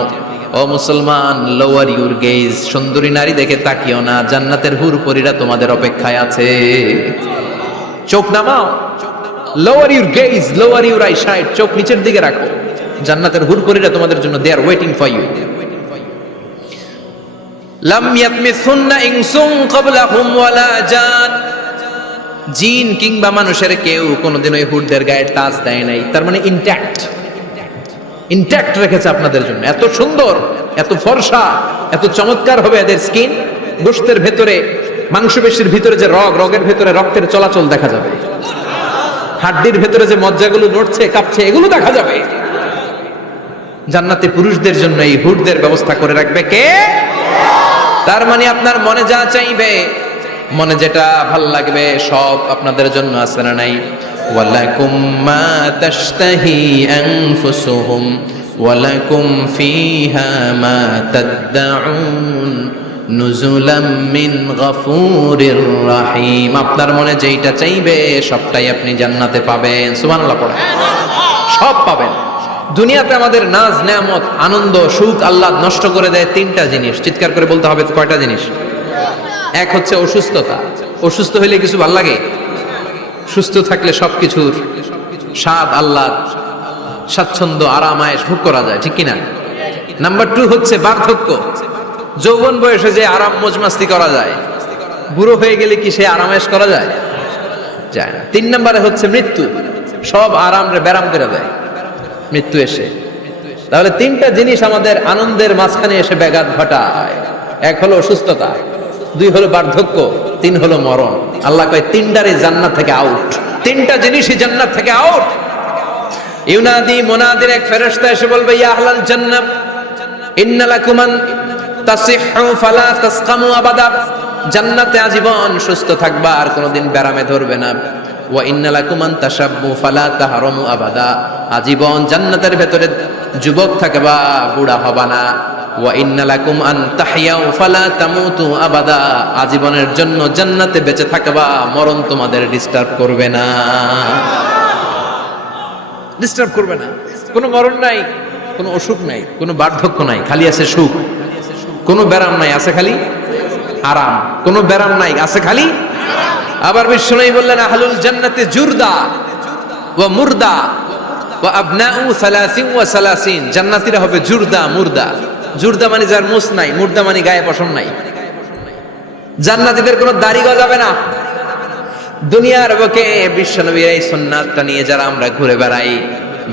ও মুসলমান, লোয়ার ইউর গেজ, সুন্দরী নারী দেখে তাকিও না, জান্নাতের হুরপরীরা তোমাদের অপেক্ষায় আছে। চোখ নামাও, lower your gauge, lower your I side, চোখ নিচের দিকে রাখো। জান্নাতের হুরপরীরা তোমাদের জন্য দে আর ওয়েটিং ফর ইউ। লাম ইয়াতমিসুন্না ইনসুন ক্বাবলাহুম ওয়ালা জান, জিন কিংবা মানুষের কেউ কোনোদিন ওই হুরদের গায়ে টাচ দেয় নাই। তার মানে ইনট্যাক্ট রেখেছে আপনাদের জন্য। এত সুন্দর, এত ফর্সা, এত চমৎকার হবে এদের স্কিন। গোশতের ভেতরে, মাংসপেশির ভিতরে যে রগের ভেতরে রক্তের চলাচল দেখা যাবে, হাড্ডির ভেতরে যে মজ্জাগুলো নড়ছে কাঁপছে, এগুলো দেখা যাবে। জান্নাতে পুরুষদের জন্য এই হুরদের ব্যবস্থা করে রাখবে কে? তার মানে আপনার মনে যা চাইবে, মনে যেটা ভাল লাগবে, সব আপনাদের জন্য আছে না নাই? ওয়ালাকুম মা তাশতাহি আনফুসুহুম ওয়ালাকুম ফিহা মা তাদউন নুজুলাম মিন গফুরির রহিম। আপনার মনে যেইটা চাইবে সবটাই আপনি জান্নাতে পাবেন। সুবহানাল্লাহ পড়েন। সব পাবেন। দুনিয়াতে আমাদের নাজ, নেয়ামত, আনন্দ, সুখ আল্লাহ নষ্ট করে দেয় তিনটা জিনিস। চিৎকার করে বলতে হবে কয়টা জিনিস? এক হচ্ছে অসুস্থতা। অসুস্থ হইলে কিছু ভাল লাগে? সুস্থ থাকলে সবকিছুর স্বাদ, আল্লাহ, স্বাচ্ছন্দ্য, আরাম, আয়েশ ভোগ করা যায়, ঠিক কিনা? নাম্বার 2 হচ্ছে বার্ধক্য। যৌবন বয়সে যে আরাম মজমাস্তি করা যায়, বুড়ো হয়ে গেলে কি সে আরাম আয়েশ করা যায়? যায় না। 3 নম্বরে হচ্ছে মৃত্যু। সব আরাম রে ব্যারাম করে দেয় মৃত্যু এসে। তাহলে 3টা জিনিস আমাদের আনন্দের মাঝখানে এসে ব্যাঘাত ঘটায়। 1 হলো অসুস্থতা, 2 হলো বার্ধক্য, 3 হলো মরণ। আল্লাহ কয় 3টারই জান্নাত থেকে আউট। 3টা জিনিসই জান্নাত থেকে আউট। ইউনাদি মুনাদির এক ফেরেশতা এসে বলবে, ইয়া আহলাল জান্নাহ ইন্না লাকুম আন তাসিহু ফালা তাসকামু আবাদা। জান্নাতে আজীবন সুস্থ থাকবা, আর কোনোদিন ব্যারামে ধরবে না। ওয়া ইন্না লাকুম আন তাশাব্বু ফালা তাহরামু আবাদা। আজীবন জান্নাতের ভেতরে যুবক থাকবা, বুড়া হবা না। ওয়া ইন্না লাকুম আন তাহইয়াউ ফালা তামুতু আবাদা। আজীবনের জন্য জান্নাতে বেঁচে থাকবা, মরণ তোমাদের ডিস্টার্ব করবে না। ডিস্টার্ব করবে না। কোনো মরণ নাই, কোনো অসুখ নাই, কোনো বার্ধক্য নাই, খালি আছে সুখ। কোনো ব্যারাম নাই, আছে খালি আরাম। কোনো ব্যারাম নাই, আছে খালি। আবার বিশ্বনবী বললেন, আহলুল জান্নাতে জুরদা ওয়া মুরদা ওয়া আবনাউ 30 ওয়া 30। জান্নাতীরা হবে জুরদা, মুরদা। জুরদা মানে যার মুছ নাই, মুরদা মানে গায়ে পশম নাই। জান্নাতীদের কোনো দাড়ি গজাবে না। দুনিয়ার বুকে বিশ্বনবীর এই সুন্নাতটা নিয়ে যারা আমরা ঘুরে বেড়াই,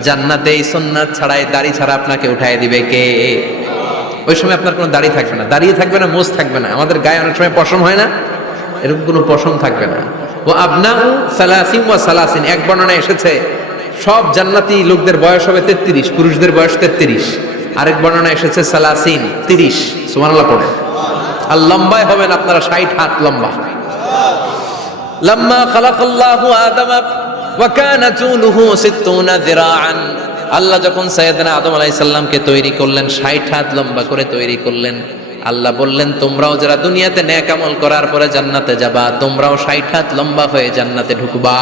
জান্নাতে এই সুন্নাত ছাড়াই দাড়ি ছাড়া আপনাকে উঠায় দিবে কে? ওই সময় আপনার কোনো দাড়ি থাকবে না, দাঁড়িয়ে থাকবে না, মোজ থাকবে না। আমাদের গায়ে অনেক সময় পশম হয় না, এরকম কোনো পশম থাকবে না। ও আবনাউ সালাসিন ওয়া সালাসিন, এক বর্ণনায় এসেছে সব জান্নাতি লোকদের বয়স হবে 33, পুরুষদের বয়স 33। আরেক বর্ণনায় এসেছে সালাসিন, 30। সুবহানাল্লাহ পড়ে। আর লম্বায় হবেন আপনারা 60 হাত লম্বা। লাম্মা খালাকাল্লাহু আদামা ওয়া কানা তুলুহু 60 যিরাআন, আল্লাহ যখন সাইয়েদনা আদম আলাইহিস সালামকে তৈরি করলেন, 60 হাত লম্বা করে তৈরি করলেন। আল্লাহ বললেন তোমরাও যারা দুনিয়াতে নেক আমল করার পরে জান্নাতে যাবা, তোমরাও 60 হাত লম্বা হয়ে জান্নাতে ঢুকবা।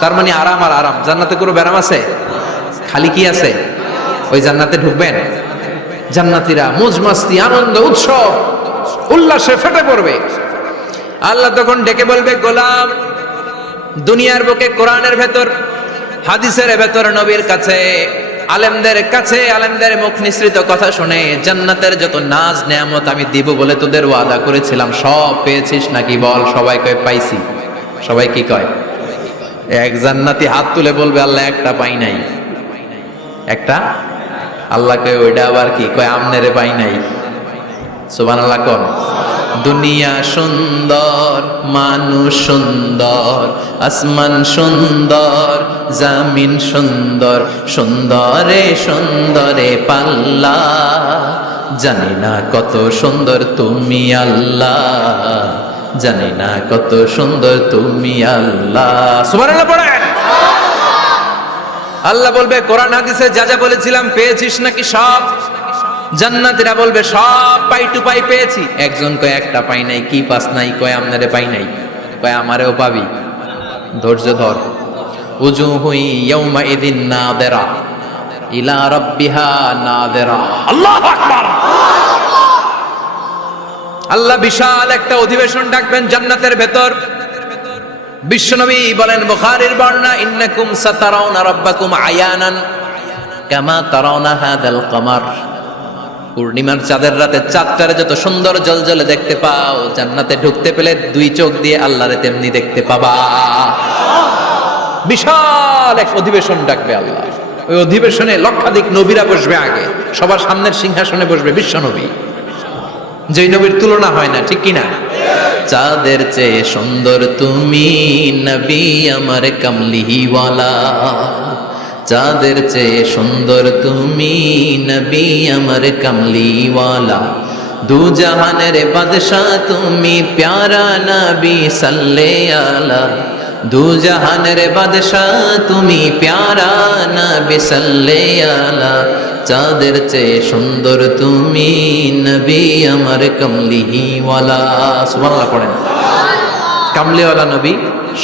তার মানে আরাম আর আরাম। জান্নাতে কোনো ব্যারাম আছে? খালি কি আছে? ওই জান্নাতে ঢুকবেন, জান্নাতীরা মौज মাস্তি আনন্দ উৎসব উল্লাসে ফেটে পড়বে। আল্লাহ তখন ডেকে বলবে, গোলাম দুনিয়ার বুকে কোরআনের ভেতর, হাদিসের ভেতর, নবীর কাছে, আলেমদের কাছে, আলেমদের মুখ নিঃসৃত কথা শুনে জান্নাতের যত নাজ নেয়ামত আমি দিব বলে তোদের ওয়াদা করেছিলাম সব পেয়েছিস নাকি বল? সবাই কয় পাইছি। সবাই কি কয়? এক জান্নাতি হাত তুলে বলবে আল্লাহ একটা পাই নাই। একটা? আল্লাহ কয় ওইটা আবার কি? কয় আমনেরে পাই নাই। সুবহানাল্লাহ কোন? দুনিয়া সুন্দর, মানুষ সুন্দর, আসমান সুন্দর, জামিন সুন্দর, সুন্দরে সুন্দরে পাল্লা, জানি না কত সুন্দর তুমি আল্লাহ, জানি না কত সুন্দর তুমি আল্লাহ। সুবহানাল্লাহ পড়েন। আল্লাহ বলবে কোরআন হাদিসে যা যা বলেছিলাম পেয়েছিস নাকি সব? জান্নাতীরা বলবে সব পাই টু পাই পেয়েছি। একজন কয় একটা পাই নাই। কি পাস নাই? কয় আমনারে পাই নাই। কয় আমারেও পাবি, ধৈর্য ধর। উজুহুই ইয়াউমা ইদিন নাদিরা ইলা রাব্বিহা নাদিরা। আল্লাহু আকবার। আল্লাহ বিশাল একটা অধিবেশন ডাকবেন জান্নাতের ভেতর। বিশ্বনবী বলেন বুখারীর বর্ণনা, ইন্নাকুম সাতারাউনা রাব্বাকুম আয়ানান কামা তারাউনা হাদাল কমার। পূর্ণিমার চাঁদের রাতে চাঁদটারে যত সুন্দর জলজলে দেখতে পাও, জান্নাতে ঢুকতে পেলে দুই চোখ দিয়ে আল্লাহরে তেমনি দেখতে পাবা। বিশাল এক অধিবেশন ডাকবে আল্লাহ। ওই অধিবেশনে লক্ষাধিক নবীরা বসবে। আগে সবার সামনের সিংহাসনে বসবে বিশ্বনবী, যেই নবীর তুলনা হয় না, ঠিক কিনা? চাঁদের চেয়ে সুন্দর তুমি নবী আমার কামলিওয়ালা, চাঁদের চেয়ে সুন্দর তুমি নবী আমার কামলিওয়ালা, দু জাহানের বাদশাহ তুমি প্যারা নবী সাল্লে আলা, দু জাহানের বাদশাহ তুমি প্যারা নবী সাল্লে আলা, চাঁদের চেয়ে সুন্দর তুমি নবী আমার কামলিওয়ালা। সুবহানাল্লাহ পড়েন। কামলিওয়ালা নবী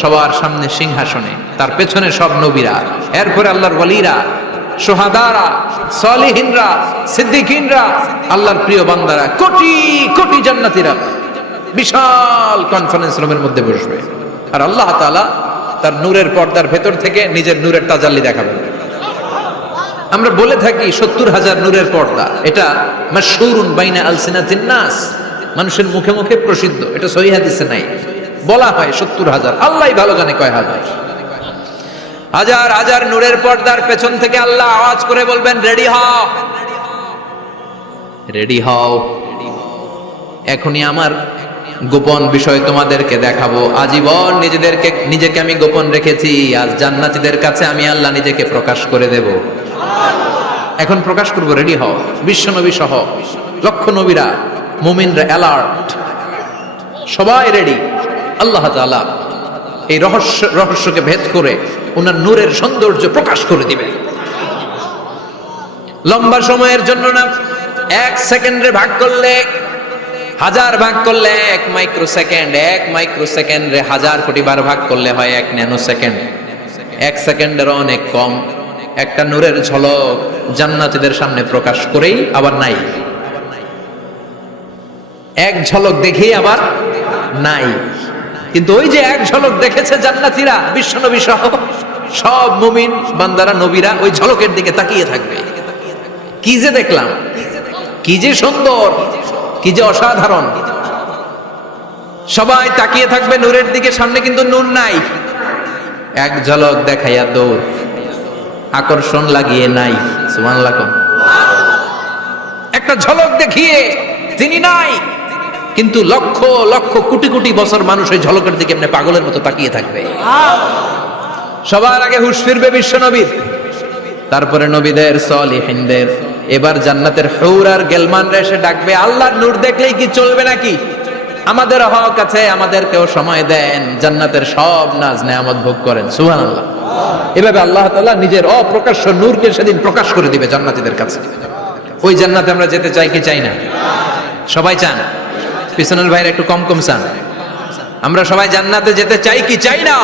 সবার সামনে সিংহাসনে, তার পেছনে সব নবীরা, এরপরে আল্লাহর ওয়ালিরা, শুহাদারা, সালিহিনরা, সিদ্দিকিনরা, আল্লাহর প্রিয় বান্দারা, কোটি কোটি জান্নাতীরা বিশাল কনফারেন্স রুমের মধ্যে বসবে। আর আল্লাহ তাআলা তার নূরের পর্দার ভেতর থেকে নিজের নূরের তাজাল্লি দেখাবেন। আমরা বলে থাকি 70,000 নূরের পর্দা, এটা মাশহুরুন বাইনা আলসিনাতিন নাস, মানুষের মুখে মুখে প্রসিদ্ধ। এটা সহিহ হাদিসে নাই, বলা হয় 70,000, আল্লাহই ভালো জানে কয় হাজার। হাজার হাজার নূরের পর্দার পেছন থেকে আল্লাহ আওয়াজ করে বলবেন রেডি হও, রেডি হও, এখনই আমার গোপন বিষয় তোমাদেরকে দেখাবো। আজীবন নিজেকে আমি গোপন রেখেছি, আজ জান্নাতীদের কাছে আমি আল্লাহ নিজেকে প্রকাশ করে দেব। এখন প্রকাশ করব, রেডি হও। বিশ্ব নবী সহ লক্ষ নবীরা, মুমিনরা অ্যালার্ট, সবাই রেডি। আল্লাহ তাআলা এই রহস্যকে ভেদ করে ওনার নূরের সৌন্দর্য প্রকাশ করে দিবেন। লম্বা সময়ের জন্য না, 1 সেকেন্ডে ভাগ করলে, হাজার ভাগ করলে 1 মাইক্রোসেকেন্ড, 1 মাইক্রোসেকেন্ডে 1000 কোটি বার ভাগ করলে হয় 1 ন্যানো সেকেন্ড। 1 সেকেন্ডের অনেক কম একটা নূরের ঝলক জান্নাতীদের সামনে প্রকাশ করেই আবার নাই, এক ঝলক দেখেই আবার নাই। কিন্তু ওই যে এক ঝলক দেখেছে জান্নাতীরা, বিশ্বনবী সহ সব মুমিন বান্দারা, নবীরা ওই ঝলকের দিকে তাকিয়ে থাকবে। কি যে দেখলাম, কি যে সুন্দর, কি যে অসাধারণ। সবাই তাকিয়ে থাকবে নূরের দিকে, সামনে কিন্তু নূর নাই। এক ঝলক দেখাইয়া দৌড়, আকর্ষণ লাগিয়ে নাই। সুবহানাল্লাহ। একটা ঝলক দেখিয়ে তিনি নাই, কিন্তু লক্ষ লক্ষ কোটি কোটি বছর মানুষ ওই ঝলকের দিকে এমনি পাগলের মতো তাকিয়ে থাকবে। সবার আগে হুঁশ ফিরবে বিশ্ব নবীর, তারপরে নবীদের, সলিহিনদের। এবার জান্নাতের হুর আর গেলমানরা এসে ডাকবে, আল্লাহর নূর দেখলেই কি চলবে নাকি? আমাদের হক আছে, আমাদেরকেও সময় দেন, জান্নাতের সব নাজ নেয়ামত ভোগ করেন। সুবহানাল্লাহ। এভাবে আল্লাহ তাআলা নিজের অপ্রকাশ্য নূরকে সেদিন প্রকাশ করে দিবে জান্নাতীদের কাছে। ওই জান্নাতে আমরা যেতে চাই কি চাই না? সবাই চান? পিছনের ভাইরা একটু কম কম চান। আমরা সবাই জান্নাতে যেতে চাই কি চাই না?